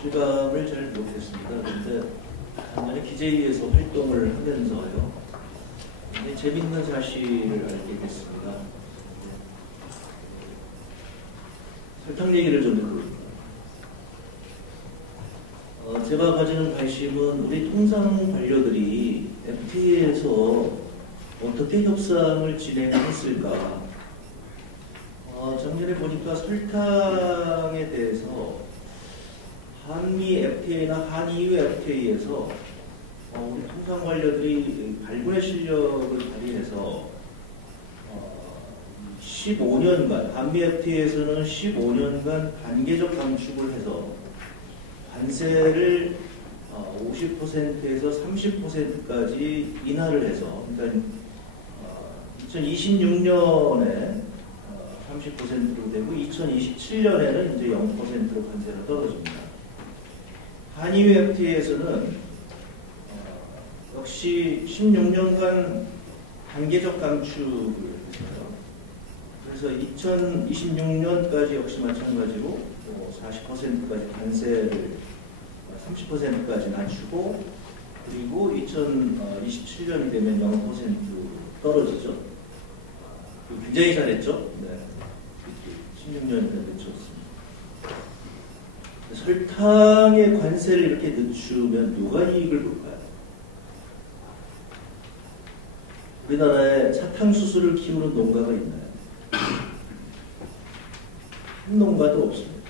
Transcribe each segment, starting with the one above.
실감을 잘 못했습니다. 그런데 작년에 기재위에서 활동을 하면서요, 굉장히 재밌는 사실을 알게 됐습니다. 설탕 얘기를 좀 해볼게요. 제가 가지는 관심은 우리 통상 관료들이 FTA에서 어떻게 협상을 진행했을까. 작년에 보니까 설탕에 대해서 한미 FTA나 한EU FTA에서 우리 통상 관료들이 발굴의 실력을 발휘해서 15년간, 한미 FTA에서는 15년간 단계적 감축을 해서 관세를 50%에서 30%까지 인하를 해서, 그러니까 2026년에 30%로 되고 2027년에는 이제 0%로 관세가 떨어집니다. 한EU FTA에서는 역시 16년간 단계적 감축을 했어요. 그래서 2026년까지 역시 마찬가지로 40%까지 관세를 30%까지 낮추고, 그리고 2027년이 되면 0% 떨어지죠. 굉장히 잘했죠. 네. 16년에 늦췄습니다. 설탕의 관세를 이렇게 늦추면 누가 이익을 볼까요? 우리나라에 사탕수수를 키우는 농가가 있나요? 한 농가도 없습니다.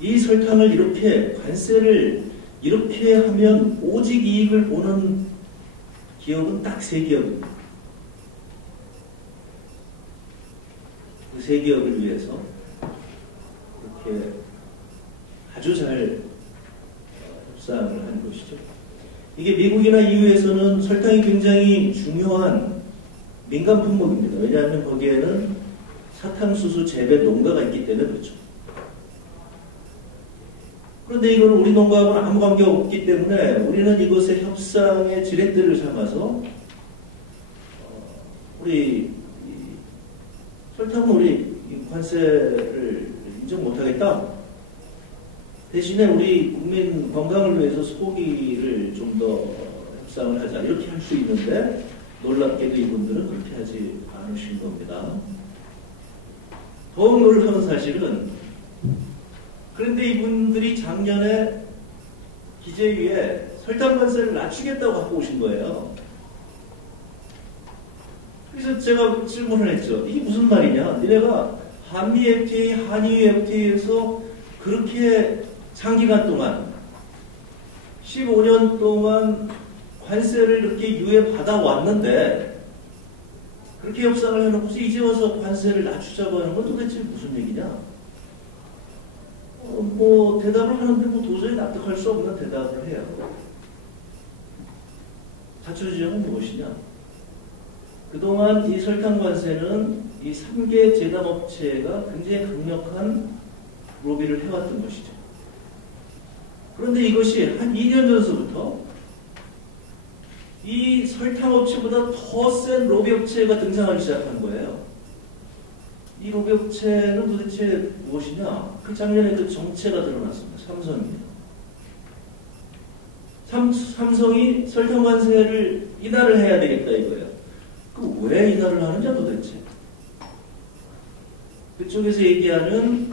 이 설탕을 이렇게 관세를 이렇게 하면 오직 이익을 보는 기업은 딱 3기업입니다. 그 3기업을 위해서 이렇게 아주 잘 협상을 한 것이죠. 이게 미국이나 EU에서는 설탕이 굉장히 중요한 민간 품목입니다. 왜냐하면 거기에는 사탕수수 재배 농가가 있기 때문에 그렇죠. 그런데 이건 우리 농가하고는 아무 관계가 없기 때문에 우리는 이것의 협상의 지렛대를 삼아서 우리 설탕은 우리 관세를 인정 못하겠다. 대신에 우리 국민 건강을 위해서 소고기를 좀 더 협상을 하자. 이렇게 할 수 있는데 놀랍게도 이분들은 그렇게 하지 않으신 겁니다. 더욱 놀라운 사실은, 그런데 이분들이 작년에 기재위에 설탕 관세를 낮추겠다고 갖고 오신 거예요. 그래서 제가 질문을 했죠. 이게 무슨 말이냐? 니네가 한미 FTA, 한EU FTA에서 그렇게 장기간 동안 15년 동안 관세를 이렇게 유예받아 왔는데 그렇게 협상을 해놓고서 이제 와서 관세를 낮추자고 하는 건 도대체 무슨 얘기냐? 뭐 대답을 하는데 뭐 도저히 납득할 수 없는 대답을 해요. 자초지종은 무엇이냐? 그동안 이 설탕 관세는 이 3개 제담업체가 굉장히 강력한 로비를 해왔던 것이죠. 그런데 이것이 한 2년 전서부터 이 설탕업체보다 더 센 로비업체가 등장하기 시작한 거예요. 이 로비업체는 도대체 무엇이냐? 그 작년에 그 정체가 드러났습니다. 삼성입니다. 삼성이 설탕 관세를 인하를 해야 되겠다 이거예요. 그 왜 인하를 하느냐 도대체? 그쪽에서 얘기하는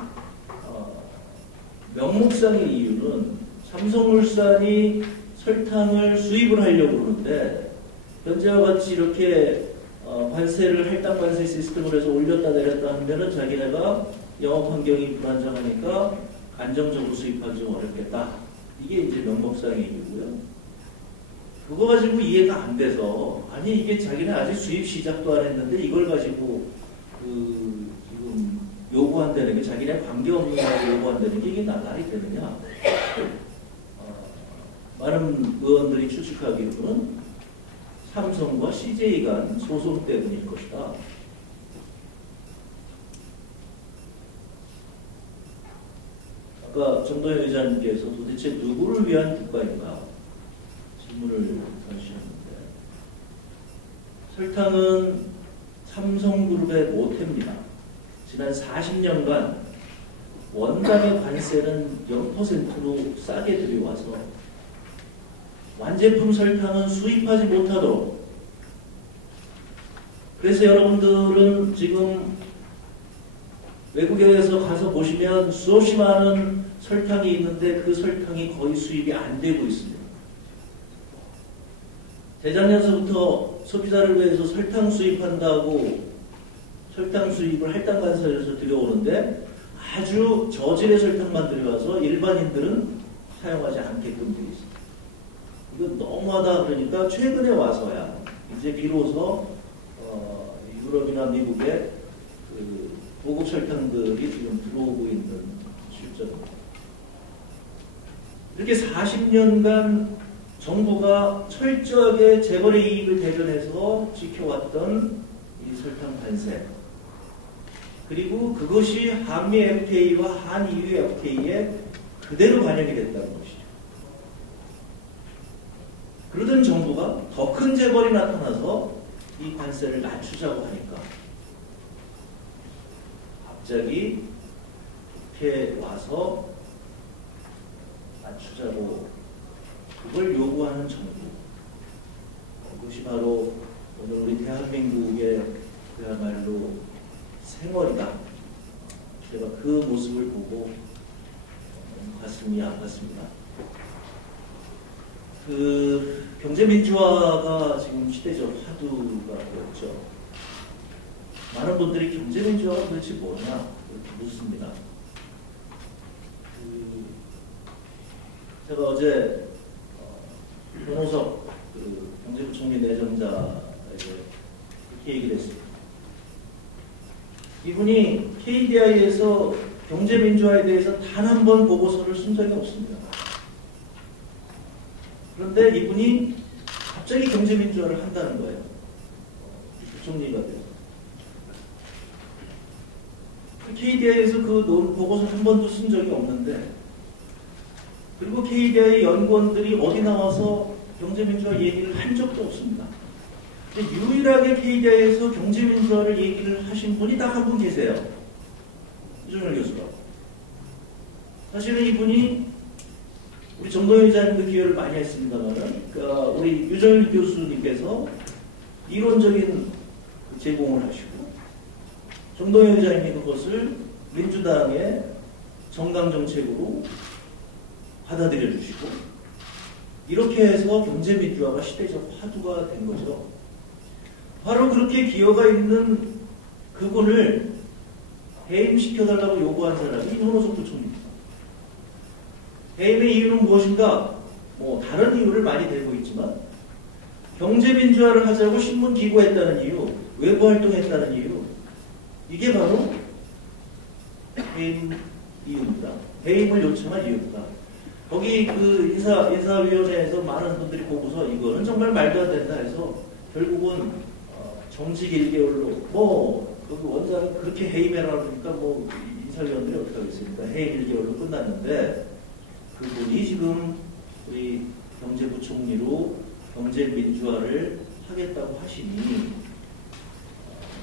명목상의 이유는 삼성물산이 설탕을 수입을 하려고 그러는데 현재와 같이 이렇게 관세를 할당 관세 시스템으로 해서 올렸다 내렸다 하면은 자기네가 영업 환경이 불안정하니까 안정적으로 수입하기 좀 어렵겠다. 이게 이제 명목상의 이유고요. 그거 가지고 이해가 안 돼서, 아니 이게 자기네 아직 수입 시작도 안 했는데 이걸 가지고 지금 요구한다는 게, 자기네 관계없는 거 요구한다는 게 이게 말이 되느냐? 많은 의원들이 추측하기로는 삼성과 CJ 간 소송 때문일 것이다. 아까 정도현 의장님께서 도대체 누구를 위한 국가인가 질문을 하셨는데, 설탕은 삼성그룹의 모태입니다. 지난 40년간 원당의 관세는 0%로 싸게 들여와서 완제품 설탕은 수입하지 못하도록. 그래서 여러분들은 지금 외국에서 가서 보시면 수없이 많은 설탕이 있는데 그 설탕이 거의 수입이 안 되고 있습니다. 재작년서부터 소비자를 위해서 설탕 수입한다고 설탕 수입을 할당관세에서 들여오는데 아주 저질의 설탕만 들여와서 일반인들은 사용하지 않게끔 되어 있습니다. 이거 너무하다 그러니까 최근에 와서야 이제 비로소 유럽이나 미국의 그 고급 설탕들이 지금 들어오고 있는 실정입니다. 이렇게 40년간 정부가 철저하게 재벌의 이익을 대변해서 지켜왔던 이 설탕 관세, 그리고 그것이 한미 FTA와 한EU FTA에 그대로 반영이 됐다는 것이죠. 그러던 정부가 더 큰 재벌이 나타나서 이 관세를 낮추자고 하니까 갑자기 이렇게 와서 낮추자고 그걸 요구하는 정부, 그것이 바로 오늘 우리 대한민국의 그야말로 생활이다. 제가 그 모습을 보고 가슴이 아팠습니다. 그 경제민주화가 지금 시대적 화두가 되었죠. 많은 분들이 경제민주화가 도대체 뭐냐 이렇게 묻습니다. 제가 어제 변호석 경제부총리 내정자에게 이렇게 얘기를 했습니다. 이분이 KDI에서 경제민주화에 대해서 단 한 번 보고서를 쓴 적이 없습니다. 그런데 이분이 갑자기 경제민주화를 한다는 거예요. 부총리가 돼요. KDI에서 그 보고서 한 번도 쓴 적이 없는데, 그리고 KDI 연구원들이 어디 나와서 경제민주화 얘기를 한 적도 없습니다. 유일하게 KDI에서 경제민주화를 얘기를 하신 분이 딱 한 분 계세요. 유정열 교수가. 사실은 이분이 우리 정동영 의장님도 기여를 많이 했습니다만은, 우리 유정열 교수님께서 이론적인 제공을 하시고, 정동영 의장님이 그것을 민주당의 정강정책으로 받아들여 주시고, 이렇게 해서 경제민주화가 시대적 화두가 된 거죠. 바로 그렇게 기여가 있는 그분을 해임시켜달라고 요구한 사람이 이현호석 부총리입니다. 해임의 이유는 무엇인가? 뭐 다른 이유를 많이 대고 있지만, 경제민주화를 하자고 신문 기고했다는 이유, 외부활동했다는 이유, 이게 바로 해임 이유입니다. 해임을 요청한 이유입니다. 거기 그 인사위원회에서 많은 분들이 보고서 이거는 정말 말도 안 된다 해서 결국은 정직 1개월로 그 원장이 그렇게 해임해라 그러니까 인사위원들이 어떻게 하겠습니까? 해임 1개월로 끝났는데, 그분이 지금 우리 경제부총리로 경제민주화를 하겠다고 하시니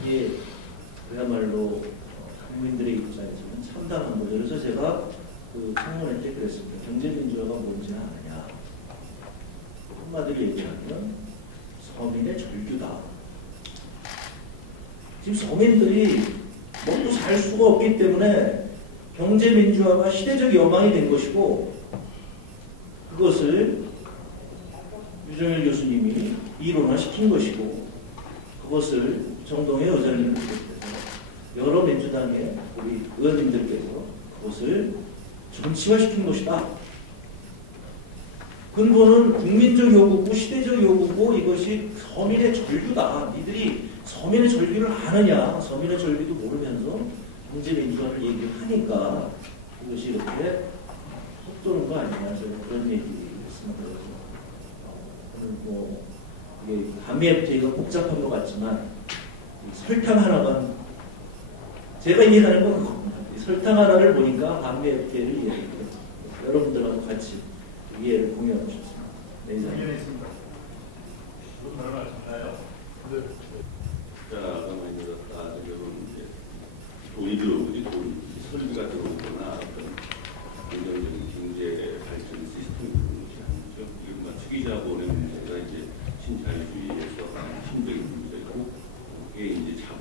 이게 그야말로 국민들의 입장에서는 참담한 거죠. 그래서 제가 그 청문회 때 그랬습니다. 경제민주화가 뭔지는 아느냐. 한마디로 얘기하면 서민의 절규다. 지금 서민들이 먹고 살 수가 없기 때문에 경제민주화가 시대적 여망이 된 것이고, 그것을 유정열 교수님이 이론화시킨 것이고, 그것을 정동영 의장님을 비롯해서 여러 민주당의 우리 의원님들께서 그것을 정치화시킨 것이다. 근본은 국민적 요구고 시대적 요구고 이것이 서민의 절규다. 니들이 서민의 절규를 아느냐, 서민의 절규도 모르면서 경제민주화를 얘기를 하니까 이것이 이렇게 헛도는 거 아니냐, 저는 그런 얘기를 했습니다. 오늘 이게 한미 FTA가 복잡한 것 같지만 설탕 하나만, 제가 이해하는 건 그겁니다. 설탕 하나를 보니까 한미 FTA를 이해했고요. 여러분들하고 같이 이해를 공유하고 싶습니다. 네, 이상입니다. 무슨 말을 하셨나요? 자, 가만히 들었다. 지금 돈이 들어오지, 설비가 들어오거나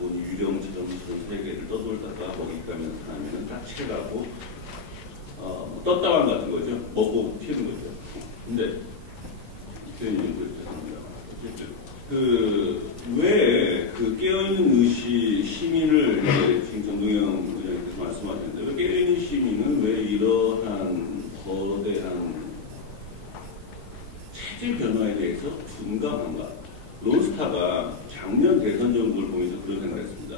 자본이 유령처럼 전 세계를 떠돌다가 먹잇감을 하면은 딱 채가고 떴다왕 같은 거죠. 먹고 튀는 거죠. 근데 표현이 그렇습니다. 왜 그 깨어있는 시민을 지금 정동영 의장님께서 말씀하셨는데 왜 깨어있는 시민은 왜 이러한 거대한 체질 변화에 대해서 둔감한가? 론스타가 작년 대선 정부를 보면서 그런 생각했습니다.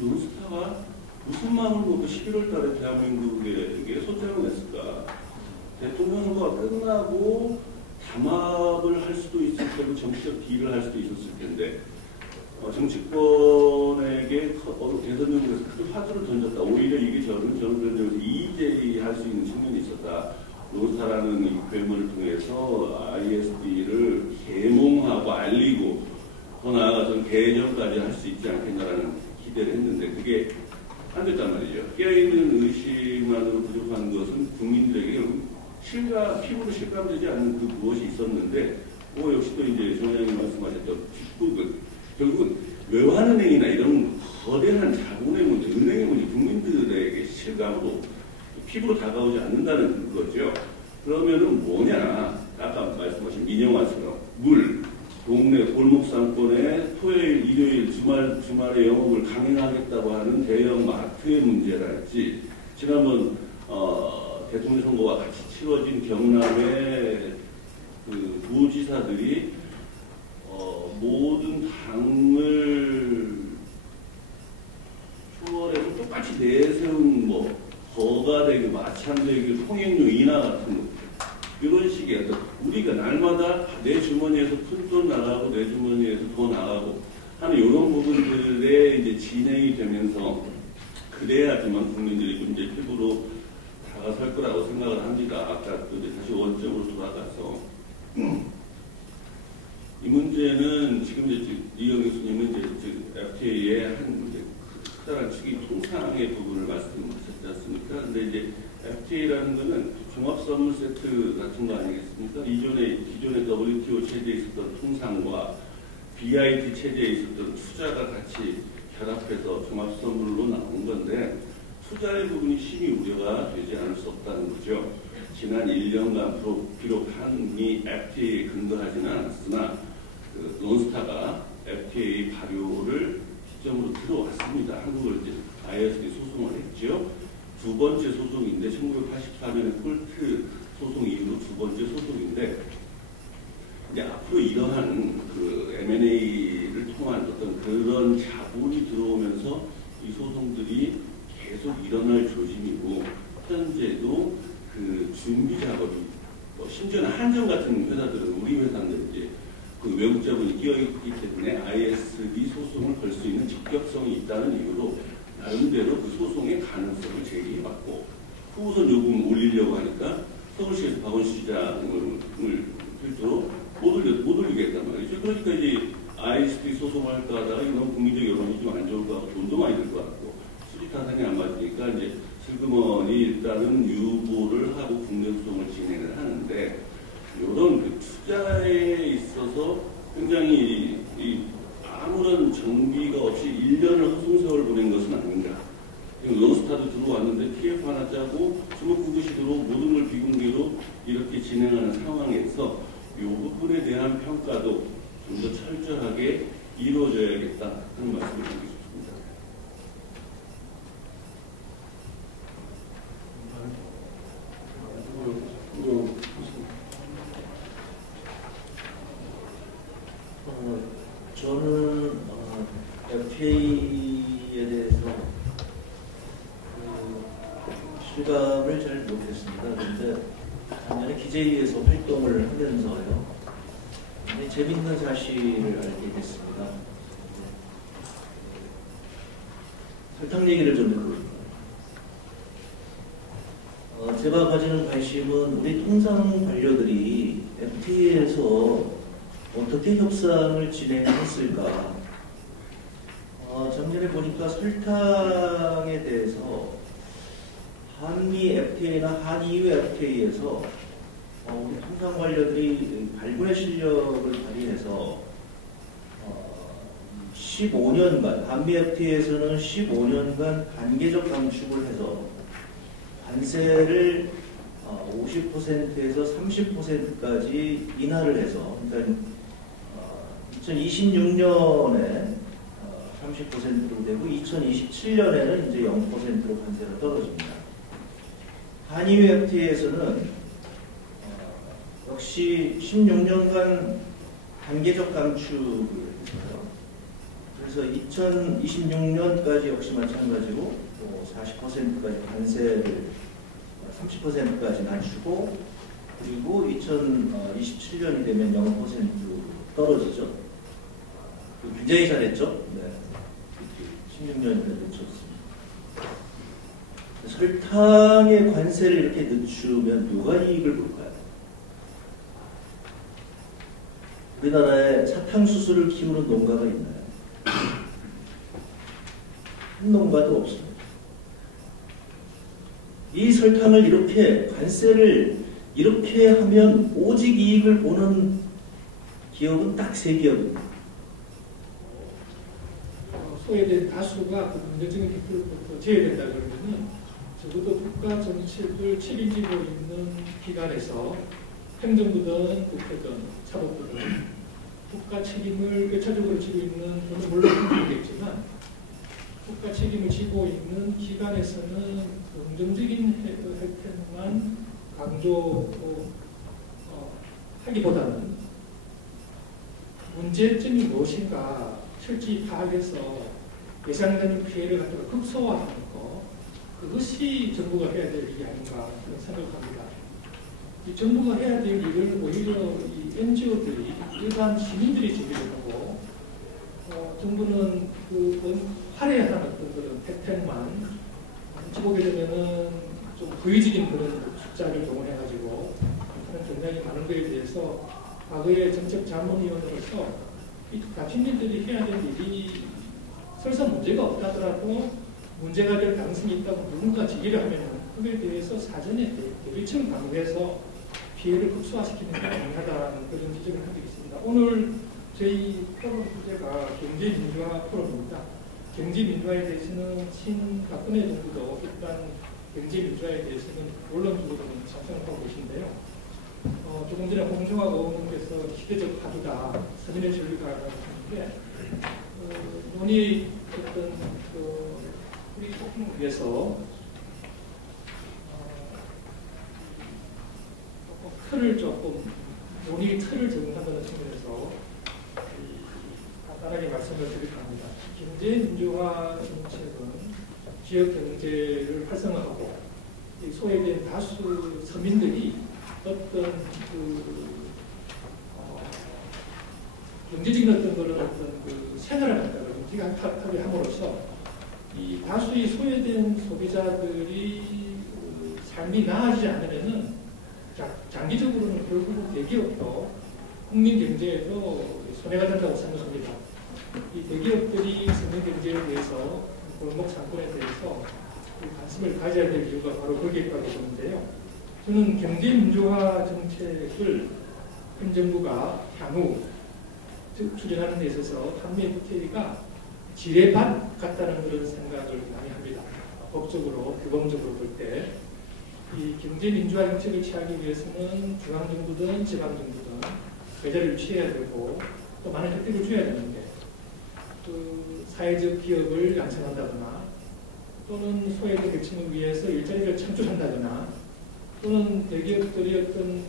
론스타가 무슨 마음을 먹고 11월 달에 대한민국에 소장을 했을까? 대통령 선거가 끝나고 담합을 할 수도 있을 테고 정치적 딜을 할 수도 있었을 텐데 정치권에게 대선 정부에서 큰 화두를 던졌다. 오히려 이게 저는 그런 점에서 이의제기할 수 있는 측면이 있었다. 론스타라는 이 괴물을 통해서 ISD를 계몽하고 알리고 더 나아가서는 개정까지 할 수 있지 않겠냐라는 기대를 했는데 그게 안 됐단 말이죠. 깨어있는 의식만으로 부족한 것은 국민들에게 피부로 실감되지 않는 그 무엇이 있었는데 역시 또 이제 정 의장님 말씀하셨던 결국은 외환은행이나 이런 거대한 자본의 문제, 은행의 문제, 국민들에게 실감으로 피부로 다가오지 않는다는 거죠. 그러면은 뭐냐? 아까 말씀하신 민영화처럼 물, 동네 골목상권에 토요일, 일요일, 주말에 영업을 강행하겠다고 하는 대형 마트의 문제랄지 지난번 대통령 선거와 같이 치러진 경남의 그 도지사들이 모든 당을 초월해서 똑같이 내세운 거가대교, 마찬대교, 통행료 인하 같은 거 이런 식의 어떤 우리가 날마다 내 주머니에서 푼돈 나가고 내 주머니에서 더 나가고 하는 이런 부분들에 이제 진행이 되면서 그래야지만 국민들이 좀 이제 피부로 다가설 거라고 생각을 합니다. 아까 또 이제 다시 원점으로 돌아가서 이 문제는 지금 이제 이영 교수님은 이제 FTA의 한 이제 크다란 축이 통상의 부분을 말씀하셨지 않습니까? 근데 이제 FTA라는 거는 종합 선물 세트 같은 거 아니겠습니까? 기존의 WTO 체제에 있었던 통상과 BIT 체제에 있었던 투자가 같이 결합해서 종합 선물로 나온 건데 투자의 부분이 심히 우려가 되지 않을 수 없다는 거죠. 지난 1년간 비록 한미 FTA에 근거하지는 않았으나 론스타가 FTA 발효를 시점으로 들어왔습니다. 한국을 이제 ISD 소송을 했죠. 두 번째 소송인데 1984년에 콜트 소송 이후로 두 번째 소송인데 이제 앞으로 이러한 그 M&A를 통한 어떤 그런 자본이 들어오면서 이 소송들이 계속 일어날 조짐이고 현재도 그 준비 작업이 심지어는 한정 같은 회사들은 우리 회사인데 이제 그 외국 자본이 끼어있기 때문에 ISD 소송을 걸 수 있는 적격성이 있다는 이유로 나름대로 그 소송의 가능성을 제기해봤고 후보선 요금 올리려고 하니까 서울시에서 박원순 시장을 필두로 못 올리겠단 말이죠. 그러니까 이제 ISD 소송을 할까 하다가 이런 국민적 여론이 좀 안 좋을 것 같고 돈도 많이 들 것 같고 수직 타산이 안 맞으니까 이제 슬그머니 일단은 유보를 하고 국내 소송을 진행을 하는데 이런 그 투자에 있어서 굉장히 아무런 정비가 없이 1년을 허송세월 보낸 것은 아닌가. 론스타도 들어왔는데 TF 하나 짜고 주먹구구식으로 모든 걸 비공개로 이렇게 진행하는 상황에서 이 부분에 대한 평가도 좀 더 철저하게 이루어져야겠다 하는 말씀을 드리고 싶습니다. 저는 FTA에 대해서 실감을 잘 못했습니다. 그런데 작년에 기재위에서 활동을 하면서요. 굉장히 재밌는 사실을 알게 됐습니다. 설탕 얘기를 좀 해볼게요. 제가 가지는 관심은 우리 통상 관료들이 FTA에서 어떻게 협상을 진행했을까? 작년에 보니까 설탕에 대해서 한미 FTA나 한EU FTA에서 우리 통상 관료들이 발굴의 실력을 발휘해서 15년간, 한미 FTA에서는 15년간 단계적 감축을 해서 관세를 50%에서 30%까지 인하를 해서, 그러니까 2026년에 30%로 되고 2027년에는 이제 0%로 관세가 떨어집니다. 한미 FTA에서는 역시 16년간 단계적 감축을 했어요. 그래서 2026년까지 역시 마찬가지로 40%까지 관세를 30%까지 낮추고, 그리고 2027년이 되면 0% 떨어지죠. 굉장히 잘했죠. 네. 16년이나 늦췄습니다. 설탕의 관세를 이렇게 늦추면 누가 이익을 볼까요? 우리나라에 사탕수수를 키우는 농가가 있나요? 한 농가도 없습니다. 이 설탕을 이렇게 관세를 이렇게 하면 오직 이익을 보는 기업은 딱 3기업입니다. 소외된 다수가 그 문제적인 혜택부터 제외된다 그러면은 적어도 국가 정책을 책임지고 있는 기관에서 행정부든 국회든 사법부든 국가 책임을 일차적으로 지고 있는, 물론 모르겠지만 국가 책임을 지고 있는 기관에서는 긍정적인 혜택만 강조하기보다는 문제점이 무엇인가 철저히 파악해서 예상되는 피해를 갖다가 극소화하는 것, 그것이 정부가 해야 될 일이 아닌가 생각합니다. 이 정부가 해야 될 일을 오히려 이 NGO들이, 일반 시민들이 준비를 하고, 정부는 그 화려한 어떤 그런 혜택만 보게 되면은 좀 부의적인 그런 숫자를 동원해가지고 하는 경향이 많은 것에 대해서 과거의 정책 자문위원으로서 이 같은 일들이 해야 될 일이 설사 문제가 없다더라도 문제가 될 가능성이 있다고 누군가 제기를 하면 그에 대해서 사전에 대비책을 강구해서 피해를 극소화시키는 게 가능하다는 그런 지적을 한 적이 있습니다. 오늘 저희 포럼 주제가 경제민주화 포럼입니다. 경제민주화에 대해서는 신박근혜 정부도 일단 경제민주화에 대해서는 원론적으로는 찬성을 하고 계신데요. 조금 전에 홍정화 의원님께서 시대적 화두다, 서민의 전류다라고 하는데, 논의의 어떤 우리 소통을 위해서 논의 틀을 적용한다는 측면에서 간단하게 말씀을 드릴까 합니다. 경제민주화 정책은 지역 경제를 활성화하고 소외된 다수 서민들이 어떤 경제적인 어떤 생활을 갖다가 하게 함으로써 이 다수의 소외된 소비자들이 삶이 나아지지 않으면은 장기적으로는 결국은 대기업도 국민 경제에도 손해가 된다고 생각합니다. 이 대기업들이 서민 경제에 대해서 골목 상권에 대해서 관심을 가져야 될 이유가 바로 거기에 있다고 보는데요. 저는 경제민주화 정책을 현 정부가 향후 추진하는 데 있어서 한미 FTA가 지뢰밭 같다는 그런 생각을 많이 합니다. 법적으로, 규범적으로 볼 때 이 경제민주화 정책을 취하기 위해서는 중앙정부든 지방정부든 배제를 취해야 되고 또 많은 혜택을 줘야 되는데 그 사회적 기업을 양성한다거나 또는 소외된 계층을 위해서 일자리를 창출한다거나 또는 대기업들이 어떤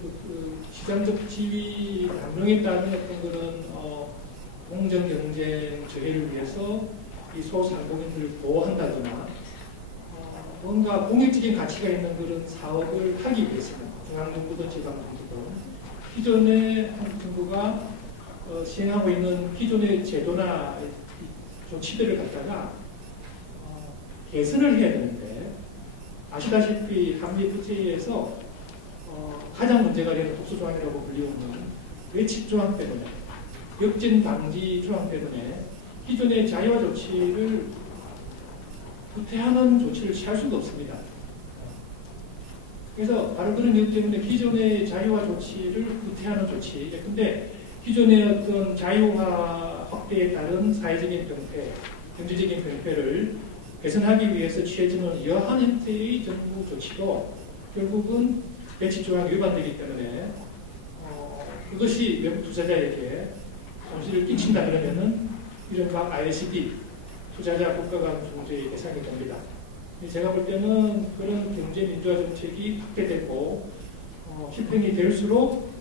시장적 지위 남용에 따른 어떤 그런 공정 경쟁 저해를 위해서 이 소상공인들을 보호한다거나 뭔가 공익적인 가치가 있는 그런 사업을 하기 위해서는 중앙정부도 지방정부도 기존의 한국 정부가 시행하고 있는 기존의 제도나 조치들을 갖다가 개선을 해야 되는데 아시다시피 한미 FTA에서 가장 문제가 되는 특수조항이라고 불리우는 외칙조항 때문에 역진 방지 조항 때문에 기존의 자유화 조치를 구태하는 조치를 취할 수가 없습니다. 그래서 바로 그런 이유 때문에 기존의 자유화 조치를 구태하는 조치, 근데 기존의 어떤 자유화 확대에 따른 사회적인 병폐, 경제적인 병폐를 개선하기 위해서 취해지는 여한 형태의 정부 조치도 결국은 배치 조항이 위반되기 때문에 그것이 외국 투자자에게 손실을 끼친다 그러면은 이른바 ISD 투자자 국가 간 중재의 대상이 됩니다. 제가 볼 때는 그런 경제 민주화 정책이 확대되고 실행이 될수록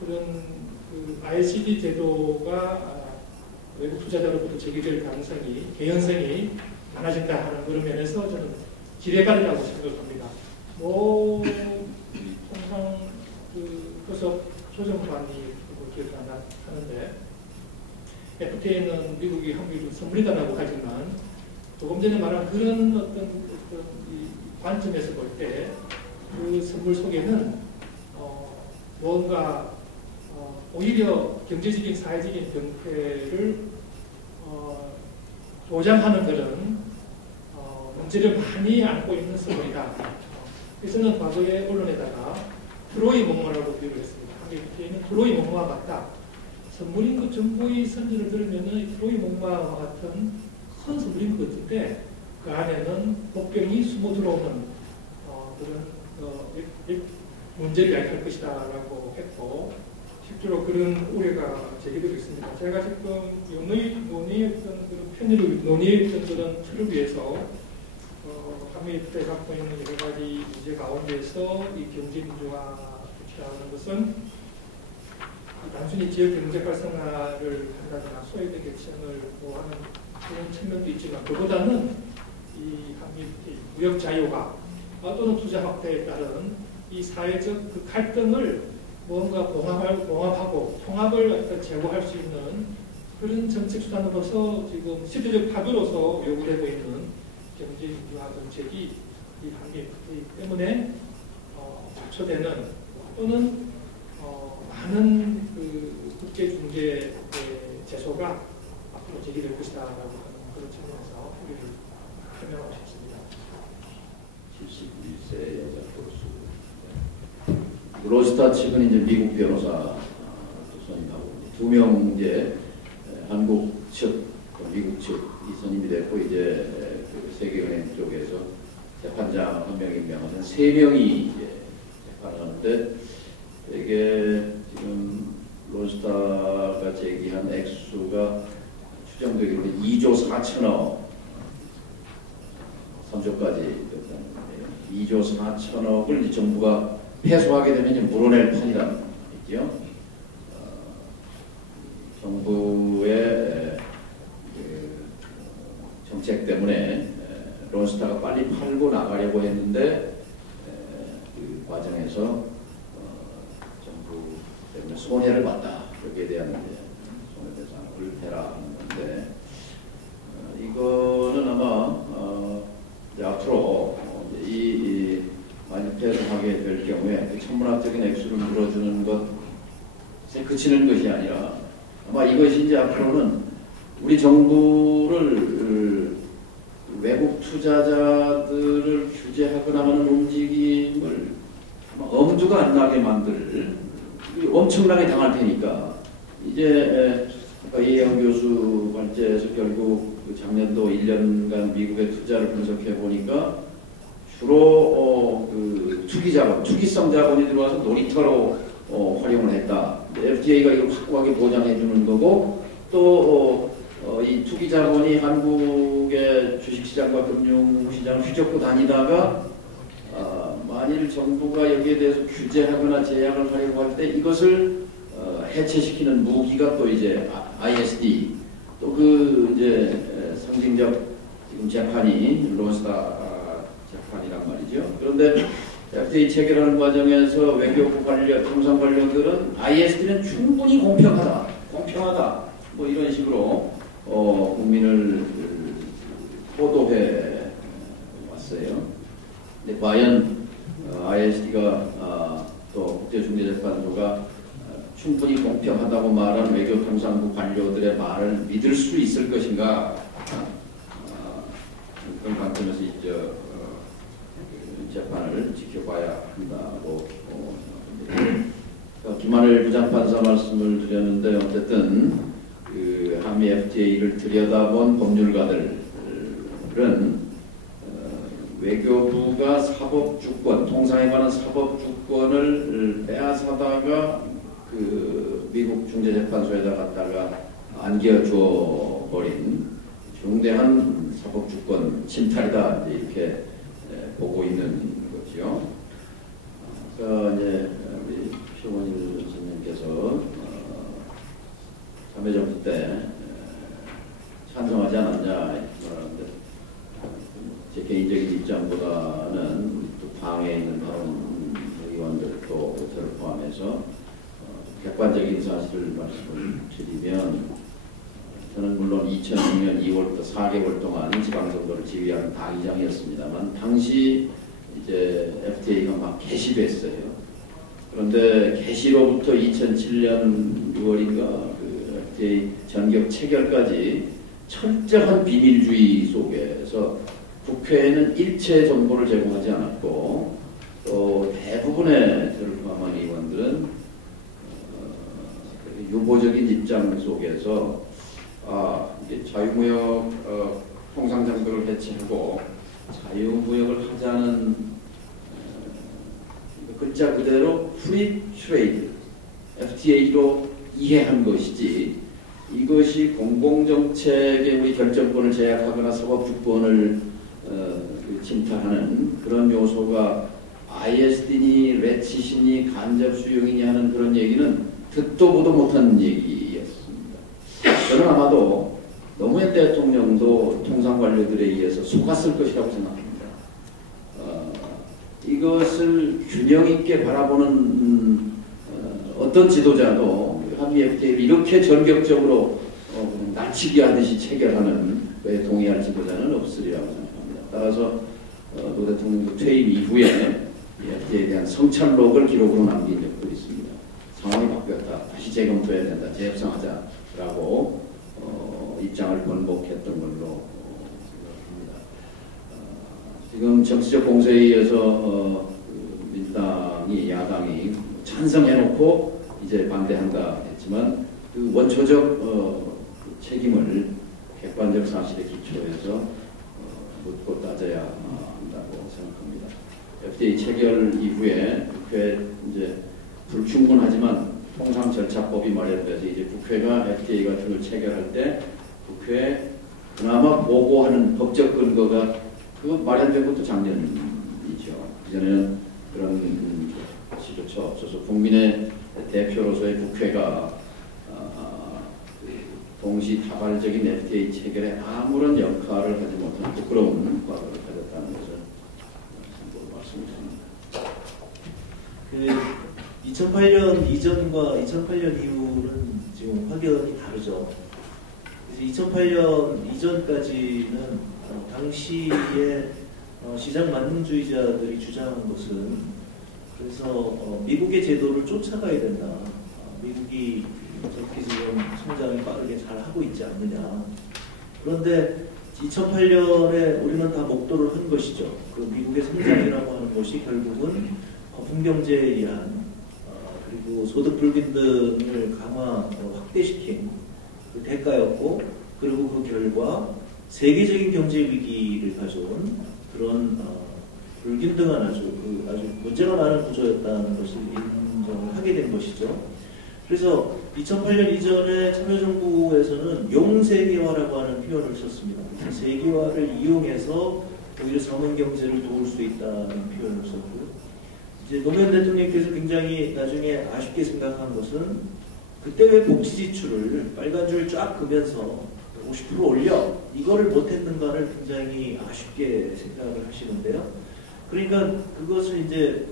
그런 그 ISD 제도가 외국 투자자로부터 제기될 가능성이 개연성이 많아진다 하는 그런 면에서 저는 지뢰발이라고 생각합니다. 통상 그 교섭 조정관이 기억이 하는데 FTA는 미국이 한국이 선물이다라고 하지만 조금 전에 말한 그런 어떤 이 관점에서 볼 때 그 선물 속에는 뭔가 오히려 경제적인 사회적인 병폐를 조장하는 그런 문제를 많이 안고 있는 선물이다. 그래서는 과거에 언론에다가 트로이 목마라고 비유를 했습니다. 한국에는 트로이 목마와 같다. 선물인 그 정부의 선지를 들으면은 트로이 목마와 같은 큰 선물인 것 같은데 그 안에는 복병이 숨어 들어오는 그런 문제를 야기할 것이다라고 했고 실제로 그런 우려가 제기되고 있습니다. 제가 지금 논의했던 그런 편의를 논의했던 그런 틀을 위해서 한미협회 갖고 있는 여러 가지 문제 가운데서 이 경제 민주화 조치라는 것은 단순히 지역 경제 활성화를 한다거나 소외된 계층을 보호하는 그런 측면도 있지만 그보다는 이 한미협회 무역 자유화 또는 투자 확대에 따른 이 사회적 그 갈등을 뭔가 봉합하고 통합을 제고할 수 있는 그런 정책 수단으로서 지금 실질적 파도로서 요구되고 있는 경제 민주화 정책이 이 한미협회 때문에 맞춰되는 또는 많은 그 국제 중재 제소가 앞으로 제기될 것이다라고 하는 그런 측면에서 우리를 설명하고 싶습니다. 71세 여자 교수. 로스타 측은 이제 미국 변호사 선임하고 2명 이제 한국 측, 미국 측이 선임이 됐고 이제 그 세계은행 쪽에서 재판장 1명 임명하는 3명이 이제 재판을 하는데 이게 지금 로스타가 제기한 액수가 추정되기로 2조 4천억 3조까지 2조 4천억을 이제 정부가 패소하게 되면 이제 물어낼 판이라는 얘기죠. 정부의 정책 때문에 론스타가 빨리 팔고 나가려고 했는데 그 과정에서 정부 때문에 손해를 봤다. 여기에 대한 손해배상을 해라 하는 건데 이거는 아마 이제 앞으로 이 만약 패소하게 될 경우에 그 천문학적인 액수를 물어주는 것에 그치는 것이 아니라 아마 이것이 이제 앞으로는 우리 정부를 외국 투자자들을 규제하거나 하는 움직임을 아마 엄두가 안 나게 만들 엄청나게 당할 테니까 이제 아까 이혜영 교수 발제에서 결국 그 작년도 1년간 미국의 투자를 분석해 보니까 주로 그 투기성 자본이 들어와서 놀이터로 활용을 했다. FTA가 이걸 확고하게 보장해 주는 거고 또 이 투기 자본이 한국의 주식시장과 금융시장을 휘젓고 다니다가 만일 정부가 여기에 대해서 규제하거나 제약을 하려고 할 때 이것을 해체시키는 무기가 또 이제 ISD 또 그 이제 상징적 지금 재판이 론스타 재판이란 말이죠. 그런데 FTA 체결하는 과정에서 외교부 관료, 통상 관료들은 ISD는 충분히 공평하다 뭐 이런 식으로 국민을 호도해 왔어요. 근데 과연 ISD가 또 국제중재재판소가 충분히 공평하다고 말한 외교통상부 관료들의 말을 믿을 수 있을 것인가? 그런 관점에서 이제 재판을 지켜봐야 한다고 생각합니다. 김하늘 부장판사 말씀을 드렸는데 어쨌든 그 한미 FTA를 들여다본 법률가들은 외교부가 사법주권, 통상에 관한 사법주권을 빼앗아다가 그 미국 중재재판소에다 갖다가 안겨줘 버린 중대한 사법주권 침탈이다, 이렇게 보고 있는 거죠. 그래서 이제 우리 최원일 선생님께서 참여정부 때 찬성하지 않았냐 말하는데, 제 개인적인 입장보다는 또 당에 있는 다른 의원들도 저를 포함해서 객관적인 사실을 말씀을 드리면, 저는 물론 2006년 2월부터 4개월 동안 지방선거를 지휘하는 당의장이었습니다만, 당시 이제 FTA가 막 개시됐어요. 그런데 개시로부터 2007년 6월인가 그 FTA 전격 체결까지 철저한 비밀주의 속에서 국회에는 일체 정보를 제공하지 않았고, 또 대부분의 저를 포함한 의원들은 유보적인 입장 속에서 이게 자유무역 통상장벽을 해체하고 자유무역을 하자는 글자 그대로 프리 트레이드 FTA로 이해한 것이지, 이것이 공공정책의 우리 결정권을 제약하거나 사법주권을 침탈하는 그런 요소가 ISD니 레치시니 간접수용이니 하는 그런 얘기는 듣도 보도 못한 얘기였습니다. 저는 아마도 노무현 대통령도 통상관료들에 의해서 속았을 것이라고 생각합니다. 이것을 균형 있게 바라보는 어떤 지도자도 한미 FTA를 이렇게 전격적으로 날치기 하듯이 체결하는 거에 동의할 지도자는 없으리라고 생각합니다. 따라서 노 대통령도 퇴임 이후에 이 FTA에 대한 성찰록을 기록으로 남긴 적도 있습니다. 상황이 바뀌었다, 다시 재검토해야 된다, 재협상하자라고 입장을 번복했던 걸로 생각합니다. 지금 정치적 공세에 의해서 민주당이, 야당이 찬성해놓고 이제 반대한다 했지만, 그 원초적 책임을 객관적 사실에 기초해서 묻고 따져야 한다고 생각합니다. FTA 체결 이후에 국회 이제 불충분하지만 통상 절차법이 마련돼서 이제 국회가 FTA 같은 걸 체결할 때 국회에 그나마 보고하는 법적 근거가 그 마련된 것도 작년이죠. 이전에는 그런 것이조차 없어서 국민의 대표로서의 국회가 동시다발적인 FTA 체결에 아무런 역할을 하지 못한 부끄러운 과거를 가졌다는 것을 말씀드립니다. 2008년 이전과 2008년 이후는 지금 확연히 다르죠. 그래서 2008년 이전까지는 당시에 시장 만능주의자들이 주장한 것은, 그래서 미국의 제도를 쫓아가야 된다, 미국이 저렇게 지금 성장이 빠르게 잘 하고 있지 않느냐. 그런데 2008년에 우리는 다 목도를 한 것이죠. 그 미국의 성장이라고 하는 것이 결국은 풍경제에 의한 그리고 소득 불균등을 확대시킨 그 대가였고, 그리고 그 결과 세계적인 경제 위기를 가져온 그런 불균등한 아주 문제가 많은 구조였다는 것을 인정을 하게 된 것이죠. 그래서 2008년 이전에 참여정부에서는 용세계화라고 하는 표현을 썼습니다. 세계화를 이용해서 오히려 서민경제를 도울 수 있다는 표현을 썼고요. 이제 노무현 대통령께서 굉장히 나중에 아쉽게 생각한 것은, 그때 왜 복지 지출을 빨간 줄 쫙 그면서 50% 올려, 이거를 못했는가를 굉장히 아쉽게 생각을 하시는데요. 그러니까 그것을 이제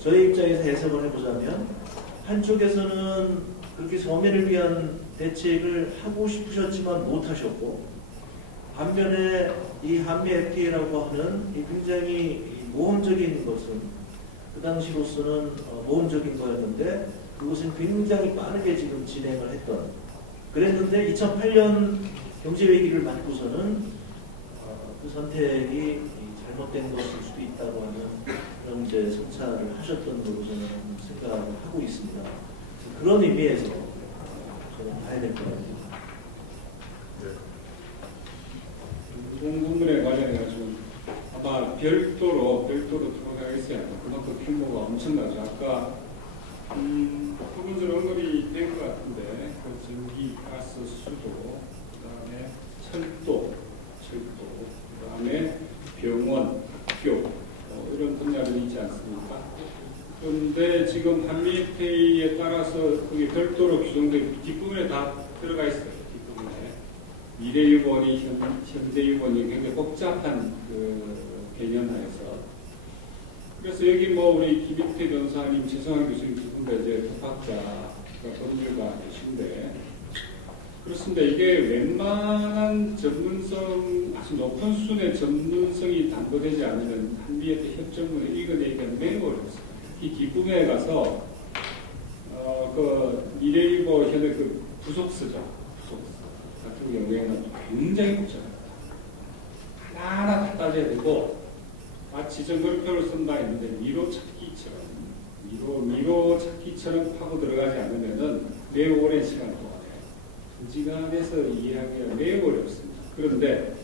저희 입장에서 해석을 해보자면, 한쪽에서는 그렇게 서민을 위한 대책을 하고 싶으셨지만 못하셨고, 반면에 이 한미 FTA라고 하는 이 굉장히 모험적인 것은, 그 당시로서는 모험적인 거였는데 그것은 굉장히 빠르게 지금 진행을 그랬는데 2008년 경제위기를 맞고서는 그 선택이 잘못된 것일 수도 있다고 하는 그런 이제 성찰을 하셨던 걸로 저는 생각을 하고 있습니다. 그런 의미에서 저는 봐야 될 것 같아요. 별도로 들어가겠어요. 그만큼 규모가 엄청나죠. 아까 부분적으로 언급이 된 것 같은데 그 전기, 가스, 수도, 그다음에 철도, 그다음에 병원, 학교 이런 분야들이 있지 않습니까? 그런데 지금 한미 FTA에 따라서 그게 별도로 규정된 뒷부분에 다 들어가 있어요. 뒷부분에 미래유보니 현대유보니 굉장히 복잡한 그 개념하에서 그래서 여기 뭐 우리 김익태 변호사님, 최성환 교수님 두 분 다 이제 법학자가 법률가 계신데 그렇습니다. 이게 웬만한 전문성, 아주 높은 수준의 전문성이 담보되지 않으면 한미의 협정문을 읽어내기가 매우 어렵습니다. 이 뒷부분에 가서 그 미래유보 현의 그 부속서죠. 부속서 같은 경우에는 굉장히 복잡합니다. 하나하나 다 따져야 되고 마치 정거리표를 쓴다 했는데 미로 찾기처럼 파고 들어가지 않으면은 매우 오랜 시간 동안에 단시간에서 이해하기가 매우 어렵습니다. 그런데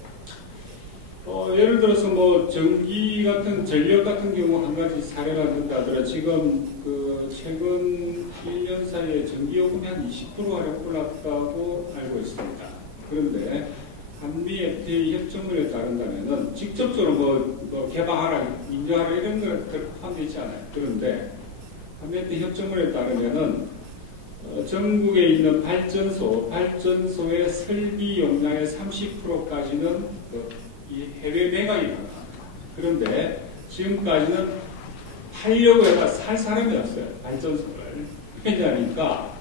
예를 들어서 뭐 전기 같은 전력 같은 경우 한 가지 사례가 든다더라. 지금 그 최근 1년 사이에 전기요금이 한 20%가량 올랐다고 알고 있습니다. 그런데 한미 FTA 협정문에 따른다면은 직접적으로 뭐 개방하라, 인정하라 이런 것들 포함되어 있지 않아요. 그런데 한미 FTA 협정문에 따르면은 전국에 있는 발전소의 설비 용량의 30%까지는 이 해외 매각이 가능합니다. 그런데 지금까지는 팔려고 해가 살 사람이 없어요. 발전소를. 왜냐하니까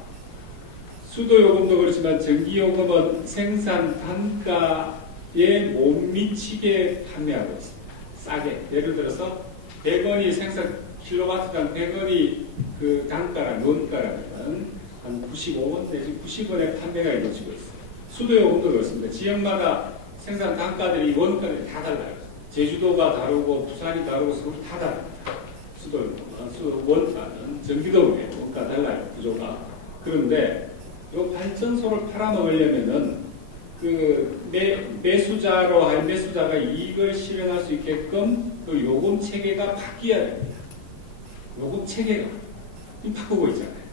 수도요금도 그렇지만 전기요금은 생산 단가에 못 미치게 판매하고 있습니다. 싸게. 예를 들어서 100원이 생산 킬로와트당 100원이 그 단가라, 원가라면 한 95원 내지 90원에 판매가 이루어지고 있어요. 수도요금도 그렇습니다. 지역마다 생산 단가들이 원가들이 다 달라요. 제주도가 다르고 부산이 다르고 서울이 다 다릅니다. 수도요금은, 원가는 전기도 그래요. 원가 달라요. 구조가. 그런데 이 발전소를 팔아먹으려면은 그 매수자가 이익을 실현할 수 있게끔 그 요금 체계가 바뀌어야 됩니다. 요금 체계가 바꾸고 있잖아요.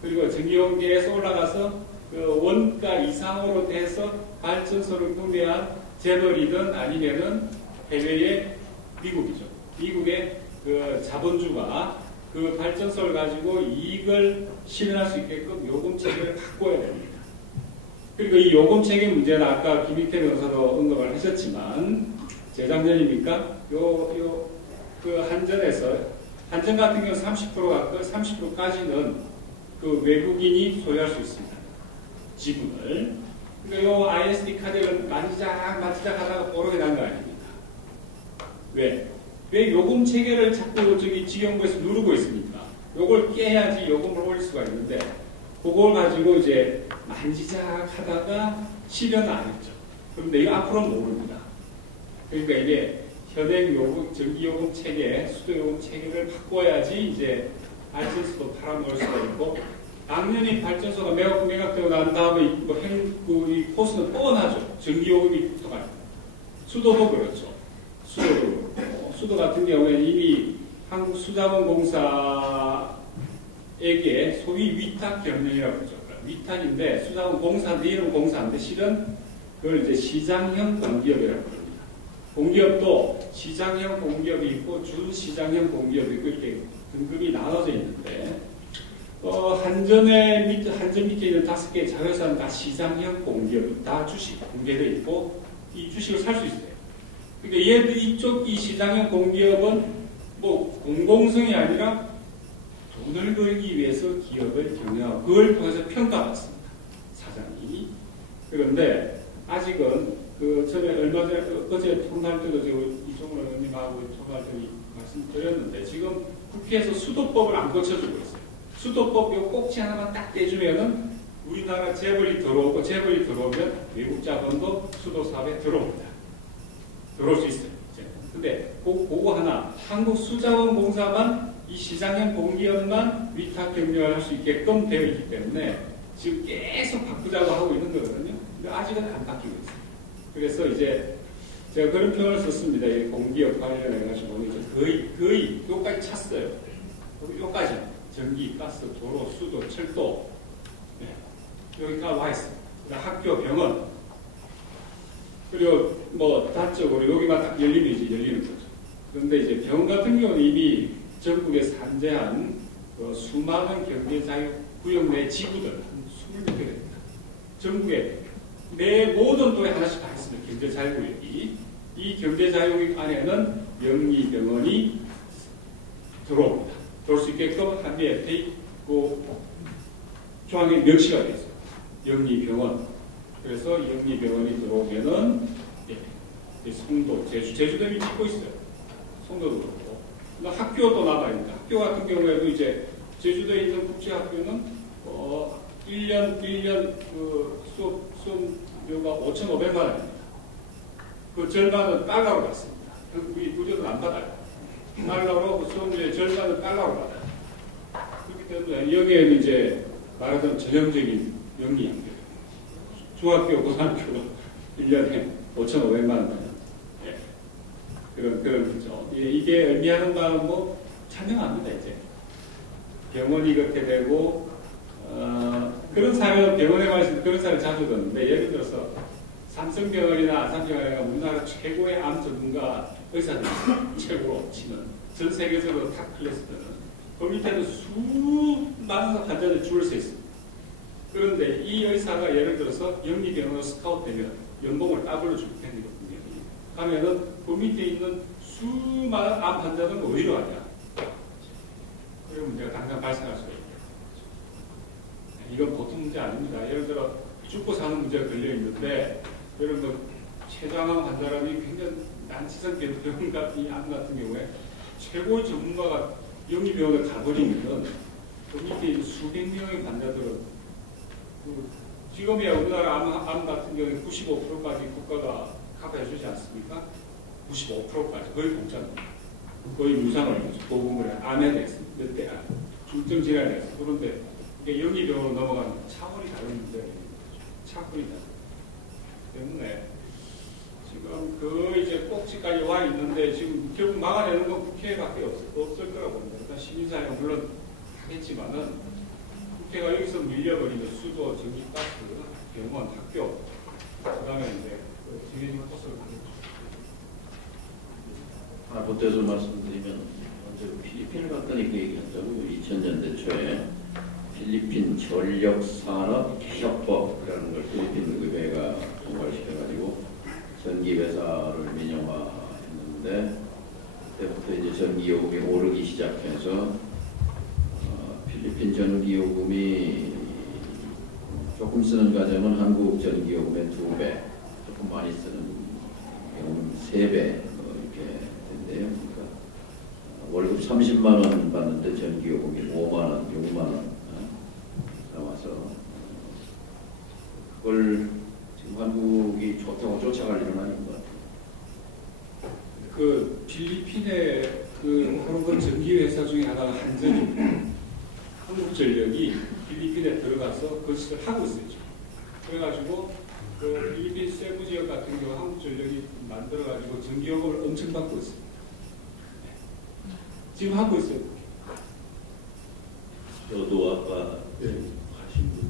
그리고 전기요금 계속 올라가서 그 원가 이상으로 돼서 발전소를 구매한 재벌이든 아니면은 해외의 미국이죠. 미국의 그 자본주가 그 발전소를 가지고 이익을 실현할 수 있게끔 요금 체계를 바꿔야 됩니다. 그리고 이 요금 체계 문제는 아까 김익태 변호사도 언급을 하셨지만 재작년입니까? 그 한전 같은 경우 30%까지는 그 외국인이 소유할 수 있습니다. 지분을. 그러니까 요 ISD 카드를 만지작 하다가 뽀록이 난 거 아닙니까? 왜 요금 체계를 자꾸 지경부에서 누르고 있습니까? 요걸 깨야지 요금을 올릴 수가 있는데 그걸 가지고 이제 만지작 하다가 실현을 안 했죠. 그런데 이거 앞으로는 모릅니다. 그러니까 이게 현행 전기요금 체계, 수도요금 체계를 바꿔야지 이제 발전소도 팔아먹을 수가 있고 당연히 발전소가 매각되고 난 다음에 이 코스는 뻔하죠. 전기요금이 붙어가요. 수도도 그렇죠. 수도 같은 경우에는 이미 한국수자원공사에게 소위 위탁 경영이라고 그러죠. 위탁인데 수자원공사, 내 이름 공사인데 실은 그걸 이제 시장형 공기업이라고 그럽니다. 공기업도 시장형 공기업이 있고 준시장형 공기업이 있고 이렇게 등급이 나눠져 있는데 한전 밑에 있는 5개 자회사는 다 시장형 공기업이 다 주식 공개되어 있고 이 주식을 살 수 있어요. 그러니까 얘들 이 시장형 공기업은 뭐 공공성이 아니라 돈을 벌기 위해서 기업을 경영하고 그걸 통해서 평가받습니다. 사장이. 그런데 아직은 전에 얼마 전에 어제 통화할 때도 이종걸 의원님하고 통화할 때 말씀드렸는데 지금 국회에서 수도법을 안 고쳐주고 있어요. 수도법 요 꼭지 하나만 딱 떼주면은 우리나라 재벌이 들어오면 외국 자본도 수도 사업에 들어옵니다. 들어올 수 있어요. 근데 그거 하나 한국수자원공사만 이 시장형 공기업만 위탁 경영을 할 수 있게끔 되어 있기 때문에 지금 계속 바꾸자고 하고 있는 거거든요. 근데 아직은 안 바뀌고 있어요. 그래서 이제 제가 그런 표현을 썼습니다. 이 공기업 관련해가지고 거의 요까지 찼어요. 요까지 전기, 가스, 도로, 수도, 철도 여기까지 와 있어요. 학교, 병원 그리고 뭐 다적으로 여기만 딱 열리는 거죠. 그런데 이제 병원 같은 경우는 이미 전국에 산재한 수많은 경제자유구역 내 지구들 한 20개 됩니다. 전국에 내 모든 도에 하나씩 다 있습니다. 경제자유구역이. 이 경제자유구역 안에는 영리병원이 들어옵니다. 들어올 수 있게끔 한미 FTA 조항이 명시가 되어 있어요. 영리병원. 그래서 영리병원이 들어오면은 송도, 제주도에 짓고 있어요. 송도도 그렇고. 학교도 나가입니다. 학교 같은 경우에도 이제 제주도에 있는 국제학교는 1년 그 수업료가 5,500만 원입니다. 그 절반은 달러로 받습니다. 우리 구조는 안 받아요. 달러로 그 수업료의 절반은 달러로 받아요. 그렇기 때문에 여기에는 이제 말하자면 전형적인 영리학교. 중학교, 고등학교 1년에 5,500만 원. 그런 거죠. 이게 의미하는가 뭐 찬명합니다. 이제 병원이 그렇게 되고 그런 사례는 병원에 관해서 그런 사례 자주 듣는데 예를 들어서 삼성병원이나 안산병원이나 우리나라 최고의 암 전문가 의사들 최고로 치는 전 세계적으로 탑 클래스들은 그 밑에는 수많은 환자들 줄을 서 있습니다. 그런데 이 의사가 예를 들어서 영리병원으로 스카웃되면 연봉을 더블로 줄 텐데 하면은 그 밑에 있는 수많은 암 환자는 어디로 가냐? 그런 문제가 당장 발생할 수가 있다. 이건 보통 문제 아닙니다. 예를 들어 죽고 사는 문제가 걸려 있는데, 예를 들어 췌장암 환자라니 굉장히 난치성 병 같은 암 같은 경우에 최고의 전문가가 영리병원에 가버리면은 그 밑에 있는 수백 명의 환자들은 지금이야 우리나라 암 같은 경우에 95%까지 국가가 커버해주지 않습니까? 95%까지 거의 공짜입니다. 거의 무상을 보험을 암에 대해서 몇 대 암, 중증 질환에 대해서. 그런데 이게 영리병으로 넘어가는 차원이 다른 문제예요. 차원이 다른. 때문에 지금 그 이제 꼭지까지 와 있는데 지금 결국 막아내는 건 국회밖에 없을 거라고 봅니다. 그러니까 시민사회가 물론 하겠지만은 국회가 여기서 밀려버리면 수도, 전기, 가스, 병원, 학교, 그다음에 이제 정해진 코스를 가는 거죠. 하나 보태서 말씀드리면 먼저 필리핀을 갔더니 그 얘기했죠. 2000년대 초에 필리핀 전력산업 개혁법이라는 걸 필리핀 의회가 통과시켜가지고 전기회사를 민영화했는데 그때부터 이제 전기요금이 오르기 시작해서 필리핀 전기요금이 조금 쓰는 가정은 한국 전기요금의 2배, 조금 많이 쓰는 경우는 3배 이렇게 된대요. 그러니까 월급 30만 원 받는데 전기요금이 5만 원, 6만 원 나와서 그걸 지금 한국이 좋다고 쫓아갈 일은 아닌 것 같아요. 그 필리핀의 그 한국 전기회사 중에 하나가 한전입니다. 한국전력이 필리핀에 들어가서 그 짓을 하고 있었죠. 그래가지고 그 필리핀 세부 지역 같은 경우 한국전력이 만들어가지고 전기요금을 엄청 받고 있습니다. 지금 하고 있어요. 저도 아까 하신 분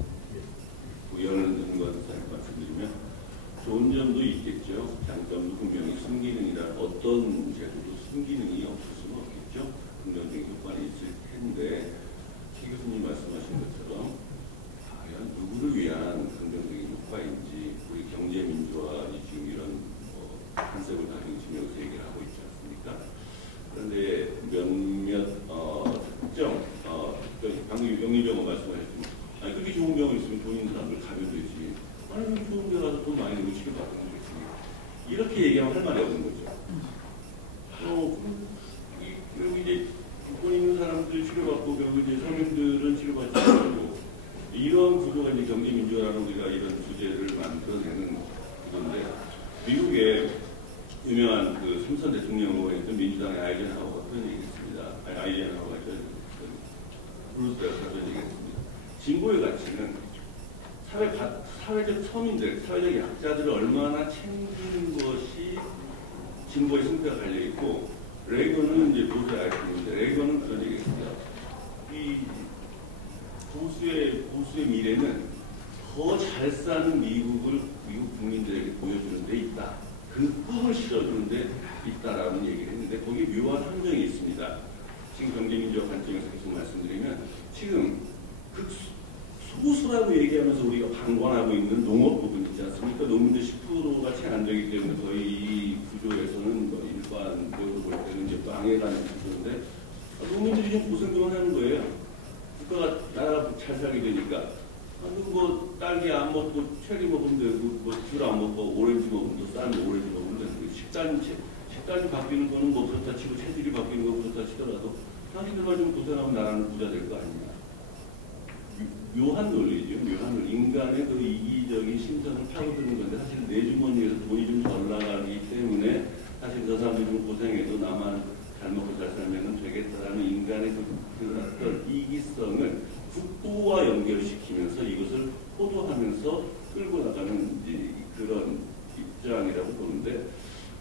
우연한 것을 말씀드리면 좋은 점도 있겠죠. 장점도 분명히 순기능이라 어떤 제도도 순기능이 없을 수는 없겠죠. 긍정적인 효과는 있을 텐데 기 교수님 말씀하신 것처럼 과연 누구를 위한 긍정적인 효과인지 우리 경제민주화이 지금 이런 컨셉을 가지고 지금 여기서 얘기를 하고 있지 않습니까? 그런데 몇몇 특정 방금 영리병원 말씀하셨지만 아니 그렇게 좋은 병원 있으면 돈 있는 사람들 가면 되지. 아니 그럼 좋은 데 가서 돈 많이 내고 치료받는 거지. 이렇게 얘기하면 할 말이 없는 거죠. 그리고 이제 돈 있는 사람들 치료받고 결국 이제 서민들은 치료받지 못하고 이런 구조가 이제 경제민주화라는 우리가 이런 주제를 만들어내는 건데 미국의 유명한 그 삼선 대통령으로 했던 민주당의 아이젠하워가 그런 얘기했습니다. 아이젠하워가 루스벨트가 그런 얘기했습니다. 진보의 가치는 사회적 서민들, 사회적 약자들을 얼마나 챙기는 것이 진보의 승패가 갈려 있고 레이건은 이제 보수의 아이콘인데 레이건은 그런 얘기했습니다. 이 보수의 미래는 더 잘 사는 미국 국민들에게 보여주는 데 있다. 그 꿈을 실어주는 데 있다라는 얘기를 했는데 거기에 묘한 함정이 있습니다. 지금 경제민주화 관점에서 계속 말씀드리면 지금 그 소수라고 얘기하면서 우리가 방관하고 있는 농업 부분 있지 않습니까? 농민들 10%가 채 안 되기 때문에 거의 이 구조에서는 뭐 일반적으로 볼 때는 이제 방해가는 구조인데 농민들이 좀 고생 좀 하는 거예요. 국가가 나라가 잘 살게 되니까 뭐 딸기 안 먹고 체리 먹으면 되고 뭐 귤 안 먹고 오렌지 먹으면 싼 오렌지 먹으면 되고 식단이 바뀌는 거는 뭐 그렇다 치고 체질이 바뀌는 거 그렇다 치더라도 당신들만 좀 고생하면 나라는 부자 될 거 아니냐. 묘한 논리죠. 묘한 논리. 인간의 그 이기적인 심성을 파고드는 건데 사실 내 주머니에서 돈이 좀 덜 나가기 때문에 사실 저 사람들이 좀 고생해도 나만 잘 먹고 잘 살면 되겠다라는 인간의 그 어떤 이기성을 국부와 연결시키면서 이것을 호도하면서 끌고 나가는 이제 그런 입장이라고 보는데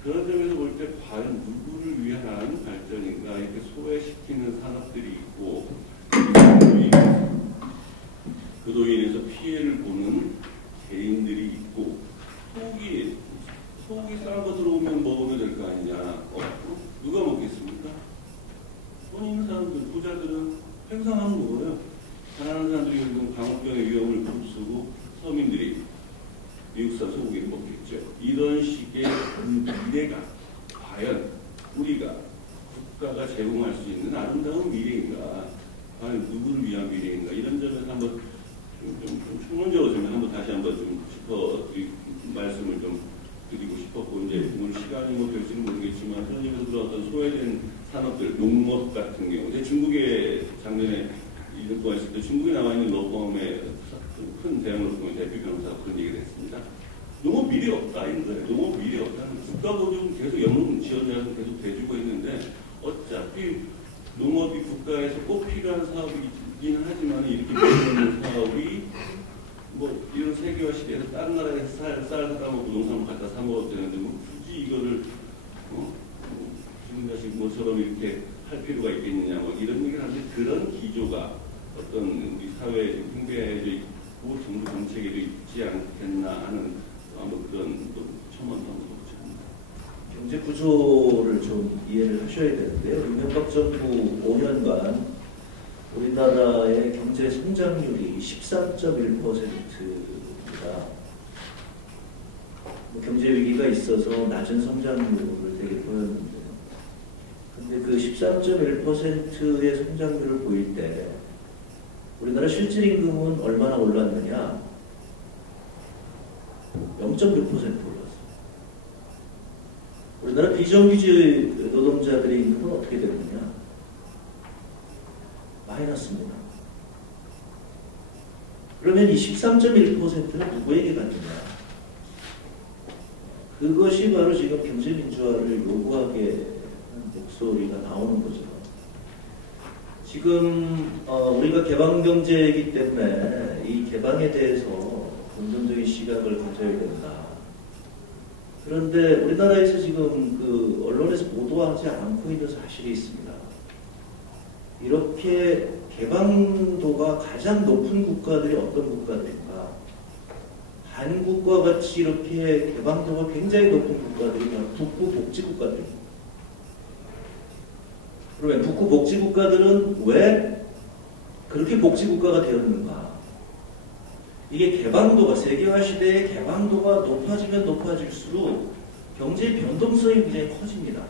그런 점에서 볼 때 과연 누구를 위한 발전인가 이렇게 소외시키는 산업들이 있고 그로 인해서 피해를 보는 개인들이 있고 소고기 싼 거 들어오면 먹으면 될 거 아니냐. 누가 먹겠습니까? 돈 있는 사람들, 부자들은 횡상하면 먹어요. 가난한 사람들이 결국 광우병의 위험을 무릅쓰고 서민들이 미국산 소고기를 먹겠죠. 이런 식의 미래가 과연 우리가 국가가 제공할 수 있는 아름다운 미래인가, 과연 누구를 위한 미래인가 이런 점에서 한번 좀 총론적으로 좀 한번 다시 한번 좀 말씀을 좀 드리고 싶었고 이제 오늘 시간이 뭐 될지는 모르겠지만 현역에서 그런 어떤 소외된 산업들, 농업 같은 경우, 중국에 작년에 1년 동안 있을 때 중국에 나와 있는 로펌의 큰 대형 로펌의 대표 변호사가 그런 얘기를 했습니다. 농업 미래 없다 이런 거예요. 농업 미래 없다는 국가 보조금 계속 영농 지원자금 계속 대주고 있는데 어차피 농업이 국가에서 꼭 필요한 사업이긴 하지만 이렇게 필요한 사업이 뭐 이런 세계화 시대에서 다른 나라에서 쌀 사다 먹고 농산물 갖다 사 먹어도 되는데 뭐 굳이 이거를 지금까지 뭐처럼 이렇게 할 필요가 있겠느냐 뭐 이런 얘기를 하는데 그런 기조가 어떤 우리 사회에 흉배해져 있고 정부 정책에도 있지 않겠나 하는 아마 그런 첨언도 한번 해보겠습니다. 경제 구조를 좀 이해를 하셔야 되는데요. 이명박 정부 5년간 우리나라의 경제 성장률이 13.1%입니다. 뭐 경제 위기가 있어서 낮은 성장률을 되게 보였는데요. 근데 그 13.1%의 성장률을 보일 때 우리나라 실질임금은 얼마나 올랐느냐? 0.6% 올랐어요. 우리나라 비정규직 노동자들의 임금은 어떻게 되느냐? 마이너스입니다. 그러면 이 13.1%는 누구에게 갔느냐? 그것이 바로 지금 경제민주화를 요구하게 하는 목소리가 나오는 거죠. 지금 우리가 개방경제이기 때문에 이 개방에 대해서 긍정적인 시각을 가져야 된다. 그런데 우리나라에서 지금 그 언론에서 보도하지 않고 있는 사실이 있습니다. 이렇게 개방도가 가장 높은 국가들이 어떤 국가들인가? 한국과 같이 이렇게 개방도가 굉장히 높은 국가들이 바로 북부 복지국가들입니다. 그러면 북부 복지국가들은 왜 그렇게 복지국가가 되었는가? 이게 개방도가, 세계화 시대의 개방도가 높아지면 높아질수록 경제의 변동성이 굉장히 커집니다.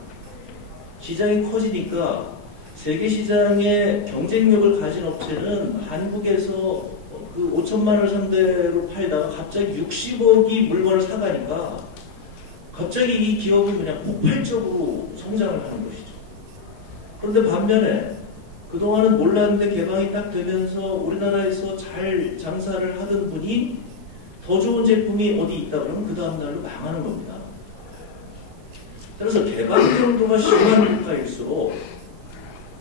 시장이 커지니까 세계 시장에 경쟁력을 가진 업체는 한국에서 그 5천만 원을 상대로 팔다가 갑자기 60억이 물건을 사가니까 갑자기 이 기업은 그냥 폭발적으로 성장을 하는 것이죠. 그런데 반면에 그동안은 몰랐는데 개방이 딱 되면서 우리나라에서 잘 장사를 하던 분이 더 좋은 제품이 어디 있다 그러면 그 다음날로 망하는 겁니다. 그래서 개방 정도가 심한 국가일수록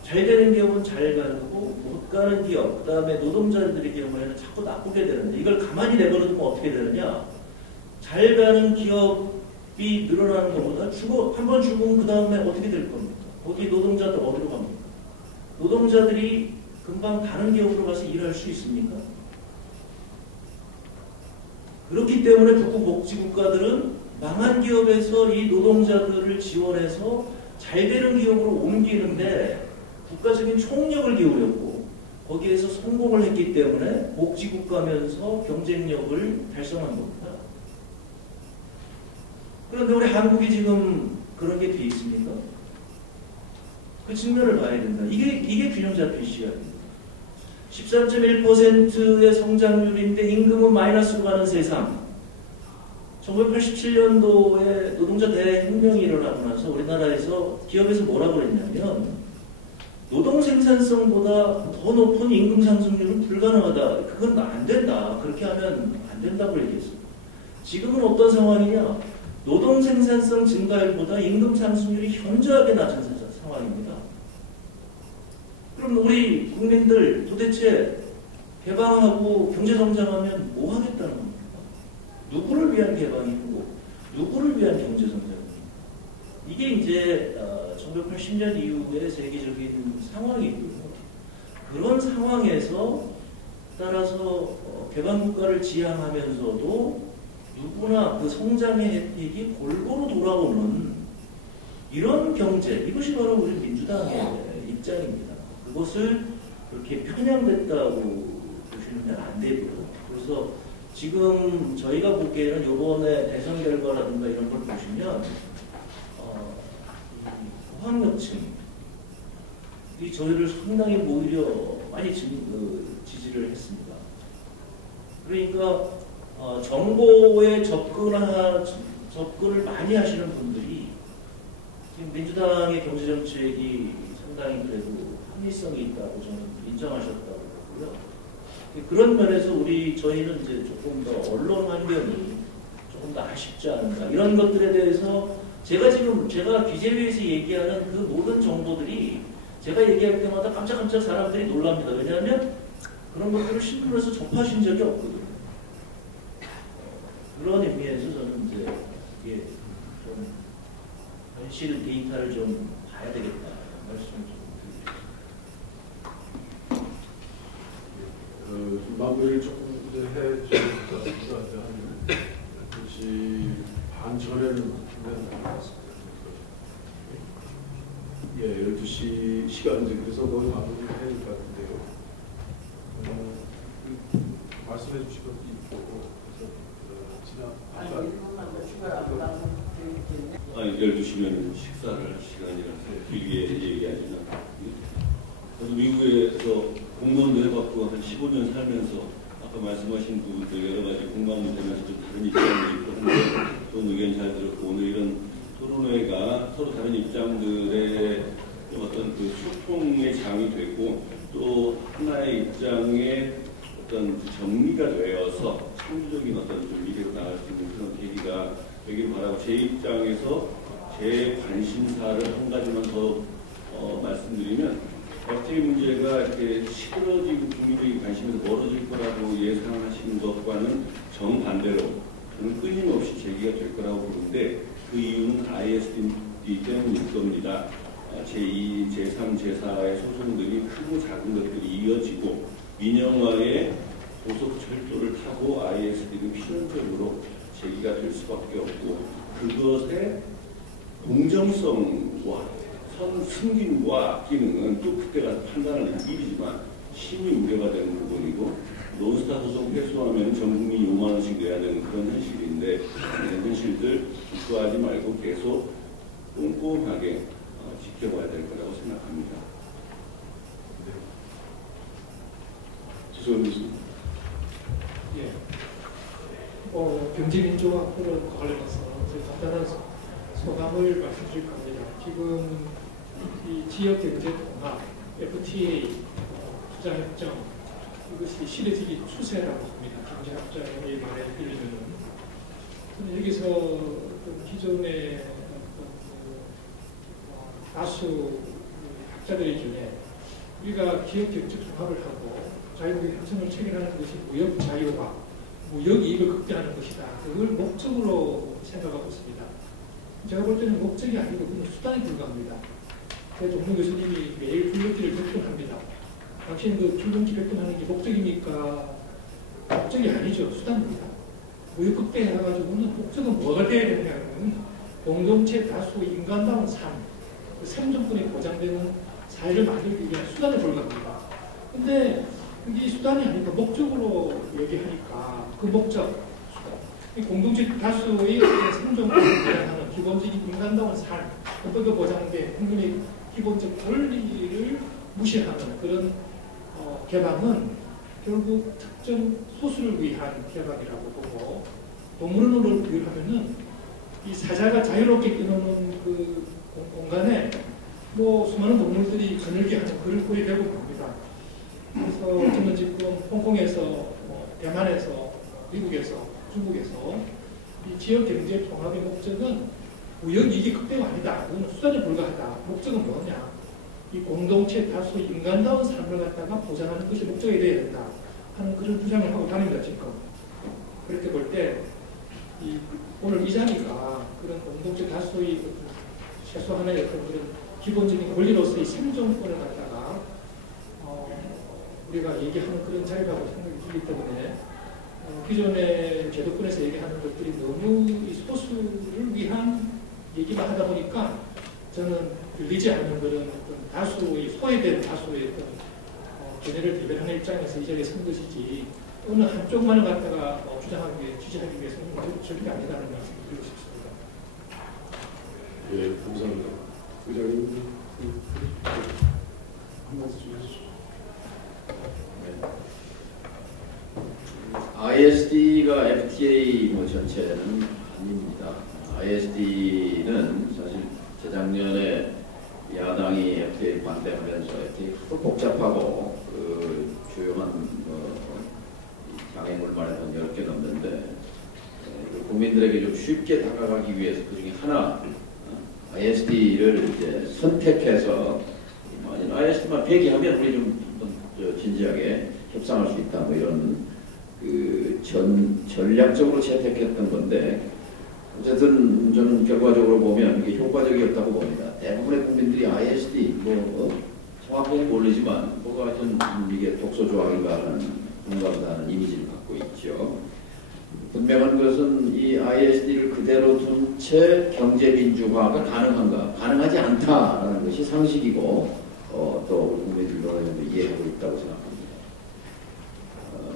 잘 되는 기업은 잘 가고 못 가는 기업, 그 다음에 노동자들의 경우에는 자꾸 나쁘게 되는데 이걸 가만히 내버려두면 어떻게 되느냐? 잘 가는 기업 늘어나는 것보다 한 번 죽으면 그 다음에 어떻게 될 겁니까? 거기 노동자들 어디로 갑니까? 노동자들이 금방 다른 기업으로 가서 일할 수 있습니까? 그렇기 때문에 북부 복지국가들은 망한 기업에서 이 노동자들을 지원해서 잘 되는 기업으로 옮기는데 국가적인 총력을 기울였고 거기에서 성공을 했기 때문에 복지국가면서 경쟁력을 달성한 겁니다. 그런데 우리 한국이 지금 그런 게 돼 있습니까? 그 측면을 봐야 된다. 이게 균형 잡힌 시각입니다. 13.1%의 성장률인데 임금은 마이너스로 가는 세상. 1987년도에 노동자 대혁명이 일어나고 나서 우리나라에서 기업에서 뭐라고 그랬냐면 노동 생산성보다 더 높은 임금 상승률은 불가능하다. 그건 안 된다. 그렇게 하면 안 된다고 얘기했습니다. 지금은 어떤 상황이냐? 노동 생산성 증가율보다 임금 상승률이 현저하게 낮은 상황입니다. 그럼 우리 국민들 도대체 개방하고 경제성장하면 뭐 하겠다는 겁니까? 누구를 위한 개방이고 누구를 위한 경제성장입니까? 이게 이제 1980년 이후의 세계적인 상황이고요. 그런 상황에서 따라서 개방국가를 지향하면서도 누구나 그 성장의 혜택이 골고루 돌아오는 이런 경제, 이것이 바로 우리 민주당의 입장입니다. 그것을 그렇게 편향됐다고 보시면 안 되고요. 그래서 지금 저희가 보기에는 이번에 대선 결과라든가 이런 걸 보시면 고학력층이 저희를 상당히 오히려 많이 지지를 했습니다. 그러니까 정보에 접근을 많이 하시는 분들이 지금 민주당의 경제정책이 상당히 그래도 합리성이 있다고 저는 인정하셨다고 그러고요. 그런 면에서 저희는 이제 조금 더 언론 환경이 조금 더 아쉽지 않은가 이런 것들에 대해서 제가 기재위에서 얘기하는 그 모든 정보들이 제가 얘기할 때마다 깜짝깜짝 사람들이 놀랍니다. 왜냐하면 그런 것들을 신문에서 접하신 적이 없거든요. 그런 의미에서 저는 이제 이게 좀 현실 데이터를 좀 봐야 되겠다 말씀을 좀 드립니다. 마무리를 조금 해줄 것 같습니다. 한 2시 반 전에는 끝난 것 같습니다. 예, 12시 시간인데 그래서 거의 마무리를 해야 될 것 같은데요. 말씀해 주실 것도 있고 그래서 아니 12시면 식사를 할 시간이라서 길게 얘기하지만 저도 미국에서 공무원도 해봤고 한 15년 살면서 아까 말씀하신 부분들 여러 가지 공감이 되면서 좀 다른 입장도 있고 한데 좋은 의견 잘 들었고 오늘 이런 토론회가 서로 다른 입장들의 어떤 그 소통의 장이 되고 또 하나의 입장에 어떤 정리가 되어서 창조적인 어떤 좀 미래로 나갈 수 있는 그런 계기가 되기를 바라고 제 입장에서 제 관심사를 한 가지만 더 말씀드리면 FTA 문제가 이렇게 시끄러지고 국민적인 관심에서 멀어질 거라고 예상하시는 것과는 정반대로 저는 끊임없이 제기가 될 거라고 보는데 그 이유는 ISD 때문일 겁니다. 제2, 제3, 제4의 소송들이 크고 작은 것들이 이어지고 민영화의 고속 철도를 타고 ISD는 필연적으로 제기가 될 수밖에 없고 그것의 공정성과 승진과 기능은 또 그때 가서 판단하는 일이지만 심히 우려가 되는 부분이고 논스타 소송 패소하면 전 국민이 5만 원씩 내야 되는 그런 현실인데 이런 현실들 구하지 말고 계속 꼼꼼하게 지켜봐야 될 거라고 생각합니다. 지소연 교수님. 예. 경제민주화 토론과 관련해서 간단한 소감을 말씀드릴 겁니다. 지금 이 지역경제통합, FTA, 투자협정 이것이 시대적인 추세라고 합니다. 경제학자의 말에 의하면 저는 여기서 기존의 다수 학자들 중에 우리가 기업 경제 통합을 하고 자유무역 협정을 체결하는 것이 무역 자유화 무역 이익을 극대화하는 것이다. 그걸 목적으로 생각하고 있습니다. 제가 볼 때는 목적이 아니고 그냥 수단에 불과합니다. 그래서 종문 교수님이 매일 출근길을 몇 번 합니다. 당신 그 출근길 몇 번 하는 게 목적입니까? 목적이 아니죠. 수단입니다. 무역 극대화해가지고는 목적은 뭐가 돼야 되느냐면 공동체 다수 인간다운 삶, 그 생존권이 보장되는 사회를 만들기 위한 수단에 불과합니다. 근데 그게 수단이 아니고 목적으로 얘기하니까 그 목적, 수단. 이 공동체 다수의 생존권을 보장하는 기본적인 인간다운 삶, 법에 보장된 국민의 기본적 권리를 무시하는 그런 개방은 결국 특정 소수를 위한 개방이라고 보고 동물원으로 비유하면은 이 사자가 자유롭게 뛰노는 그 공간에 뭐 수많은 동물들이 거늘게 하는 그런 꼴이 되고 봅니다. 그래서 저는 지금 홍콩에서, 대만에서, 미국에서, 중국에서 이 지역 경제 통합의 목적은 무역 이익이 극대가 아니다. 그건 수단에 불과하다. 목적은 뭐냐? 이 공동체 다수 인간다운 삶을 갖다가 보장하는 것이 목적이 되어야 된다 하는 그런 주장을 하고 다닙니다. 지금 그렇게 볼 때 오늘 이 자리가 그런 공동체 다수의 최소한의 어떤 그런 기본적인 권리로서의 생존권을 갖다가 우리가 얘기하는 그런 자리라고 생각이 들기 때문에 기존의 제도권에서 얘기하는 것들이 너무 이 소수를 위한 얘기만 하다 보니까 저는 들리지 않는 그런 어떤 다수의 소외된 다수의 어떤 견해를 대변하는 입장에서 이 자리에 선 것이지 어느 한쪽만을 갖다가 주장하기 위해 지지하기 위해서는 절대 아니라는 말씀을 드리고 싶습니다. 예, 감사합니다. 의장님 한 말씀 좀 해주시죠. ISD가 FTA 전체는 아닙니다. ISD는 사실 재작년에 야당이 FTA 반대하면서 FTA 크고 복잡하고 그 주요한 장애물만 해도 10개 넘는데 국민들에게 좀 쉽게 다가가기 위해서 그 중에 하나 ISD를 이제 선택해서 아니 ISD만 폐기하면 우리 좀 진지하게 협상할 수 있다 뭐 이런 그 전략적으로 채택했던 건데 어쨌든 저는 결과적으로 보면 이게 효과적이었다고 봅니다. 대부분의 국민들이 ISD 정확하게 모르지만 뭐가 좀 이게 독소 조항인가 하는 공감하는 이미지를 갖고 있죠. 분명한 것은 이 ISD를 그대로 둔 채 경제 민주화가 가능한가? 가능하지 않다라는 것이 상식이고 또 국민들도 이해하고 있다고 생각합니다.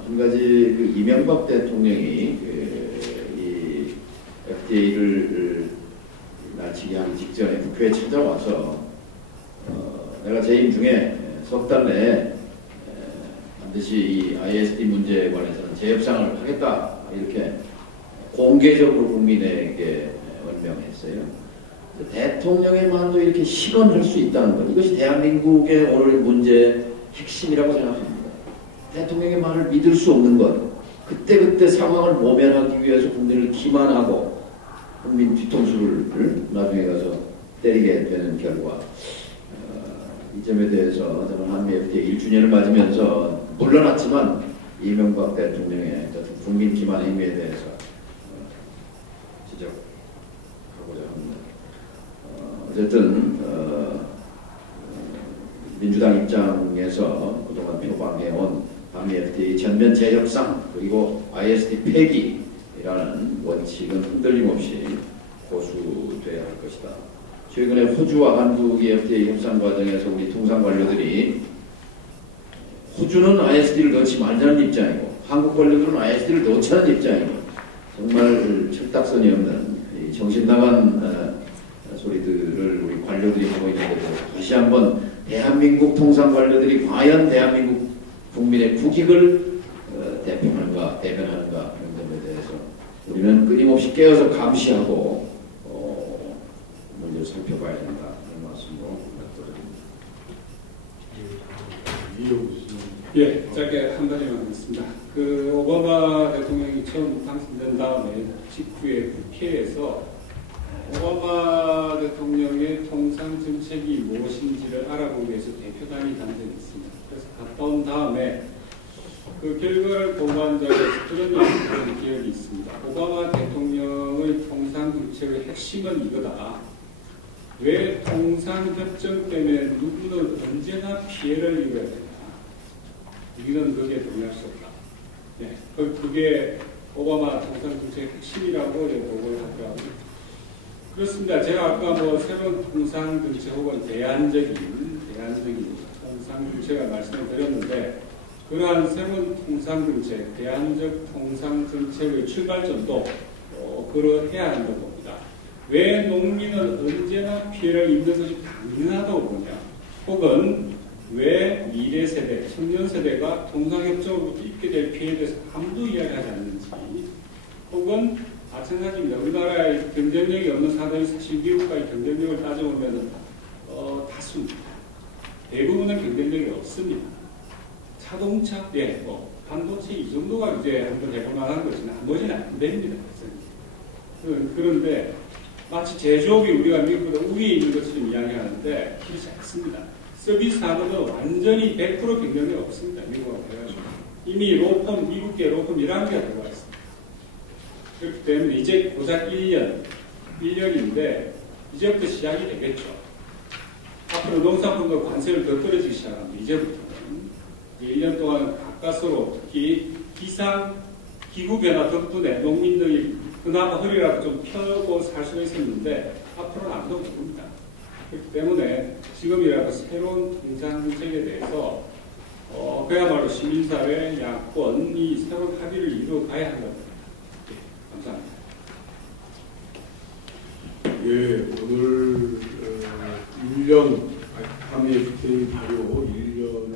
한 가지 그 이명박 대통령이 이 FTA를 날치기 하기 직전에 국회에 찾아와서 내가 재임 중에 석 달 내에 반드시 이 ISD 문제에 관해서는 재협상을 하겠다 이렇게 공개적으로 국민에게 언명했어요. 대통령의 말도 이렇게 실현할 수 있다는 것, 이것이 대한민국의 오늘 문제의 핵심이라고 생각합니다. 대통령의 말을 믿을 수 없는 것, 그때그때 상황을 모면하기 위해서 국민을 기만하고 국민 뒤통수를 나중에 가서 때리게 되는 결과, 이 점에 대해서 저는 한미 FTA 1주년을 맞으면서 물러났지만 이명박 대통령의 국민 기만 행위에 대해서 지적하고자 합니다. 어쨌든 민주당 입장에서 그동안 표방해온 한미 FTA 전면 재협상 그리고 ISD 폐기라는 원칙은 흔들림 없이 고수돼야 할 것이다. 최근에 호주와 한국의 FTA 협상 과정에서 우리 통상 관료들이 호주는 ISD를 넣지 말자는 입장이고 한국 관료들은 ISD를 넣자는 입장이고 정말 철딱선이 없는 정신 나간 소리들을 우리 관료들이 하고 있는데 다시 한번 대한민국 통상 관료들이 과연 대한민국 국민의 국익을 대변하는가 이런 점에 대해서 우리는 끊임없이 깨어서 감시하고 먼저 살펴봐야 된다 이런 말씀으로 이용수 예, 짧게 한 가지만 하겠습니다. 그 오바마 대통령이 처음 당선된 다음에 직후에 국회에서 오바마 대통령의 통상 정책이 무엇인지를 알아보기 위해서 대표단이 당선했습니다. 그래서 갔다 온 다음에 그 결과를 보고한 자에서 그런 얘기를 기억이 있습니다. 오바마 대통령의 통상정책의 핵심은 이거다. 왜 통상협정 때문에 누구는 언제나 피해를 입어야 되냐. 우리는 거기에 동의할 수 없다. 네, 그게 오바마 통상정책의 핵심이라고 보고를 하더라고요. 그렇습니다. 제가 아까 뭐 새로운 통상정책 혹은 대안적인 통상정책을 말씀을 드렸는데 그러한 새로운 통상정책, 대안적 통상정책의 출발점도 그러해야 한다고 봅니다. 왜 농민은 언제나 피해를 입는 것이 당연하다고 보냐? 혹은 왜 미래 세대, 청년 세대가 통상협정으로부터 입게 될 피해에 대해서 아무도 이야기하지 않는지, 혹은 마찬가지입니다. 우리나라의 경쟁력이 없는 산업이 사실 미국과의 경쟁력을 따져보면 다수입니다. 대부분은 경쟁력이 없습니다. 자동차, 반도체 이 정도가 이제 한번 해볼 만한 것이나 나머지는 안 됩니다. 그런데 마치 제조업이 우리가 미국보다 우위에 있는 것처럼 이야기하는데 그렇지 않습니다. 서비스 산업은 완전히 100% 경쟁력이 없습니다. 미국하고 해가지고. 이미 로펌, 미국계 로펌 11개가 들어가 있습니다. 그렇기 때문에 이제 고작 1년인데 이제부터 시작이 되겠죠. 앞으로 농산품도 관세를 더 떨어지기 시작합니다. 이제부터는 1년 동안 가까스로 특히 기후변화 덕분에 농민들이 그나마 허리라도 좀 펴고 살 수가 있었는데 앞으로는 아무도 모릅니다. 그렇기 때문에 지금이라도 새로운 통상정책에 대해서 그야말로 시민사회, 야권이 새로운 합의를 이루어가야 한다. 감사합니다. 예, 오늘 1년, FTA 발효 1년을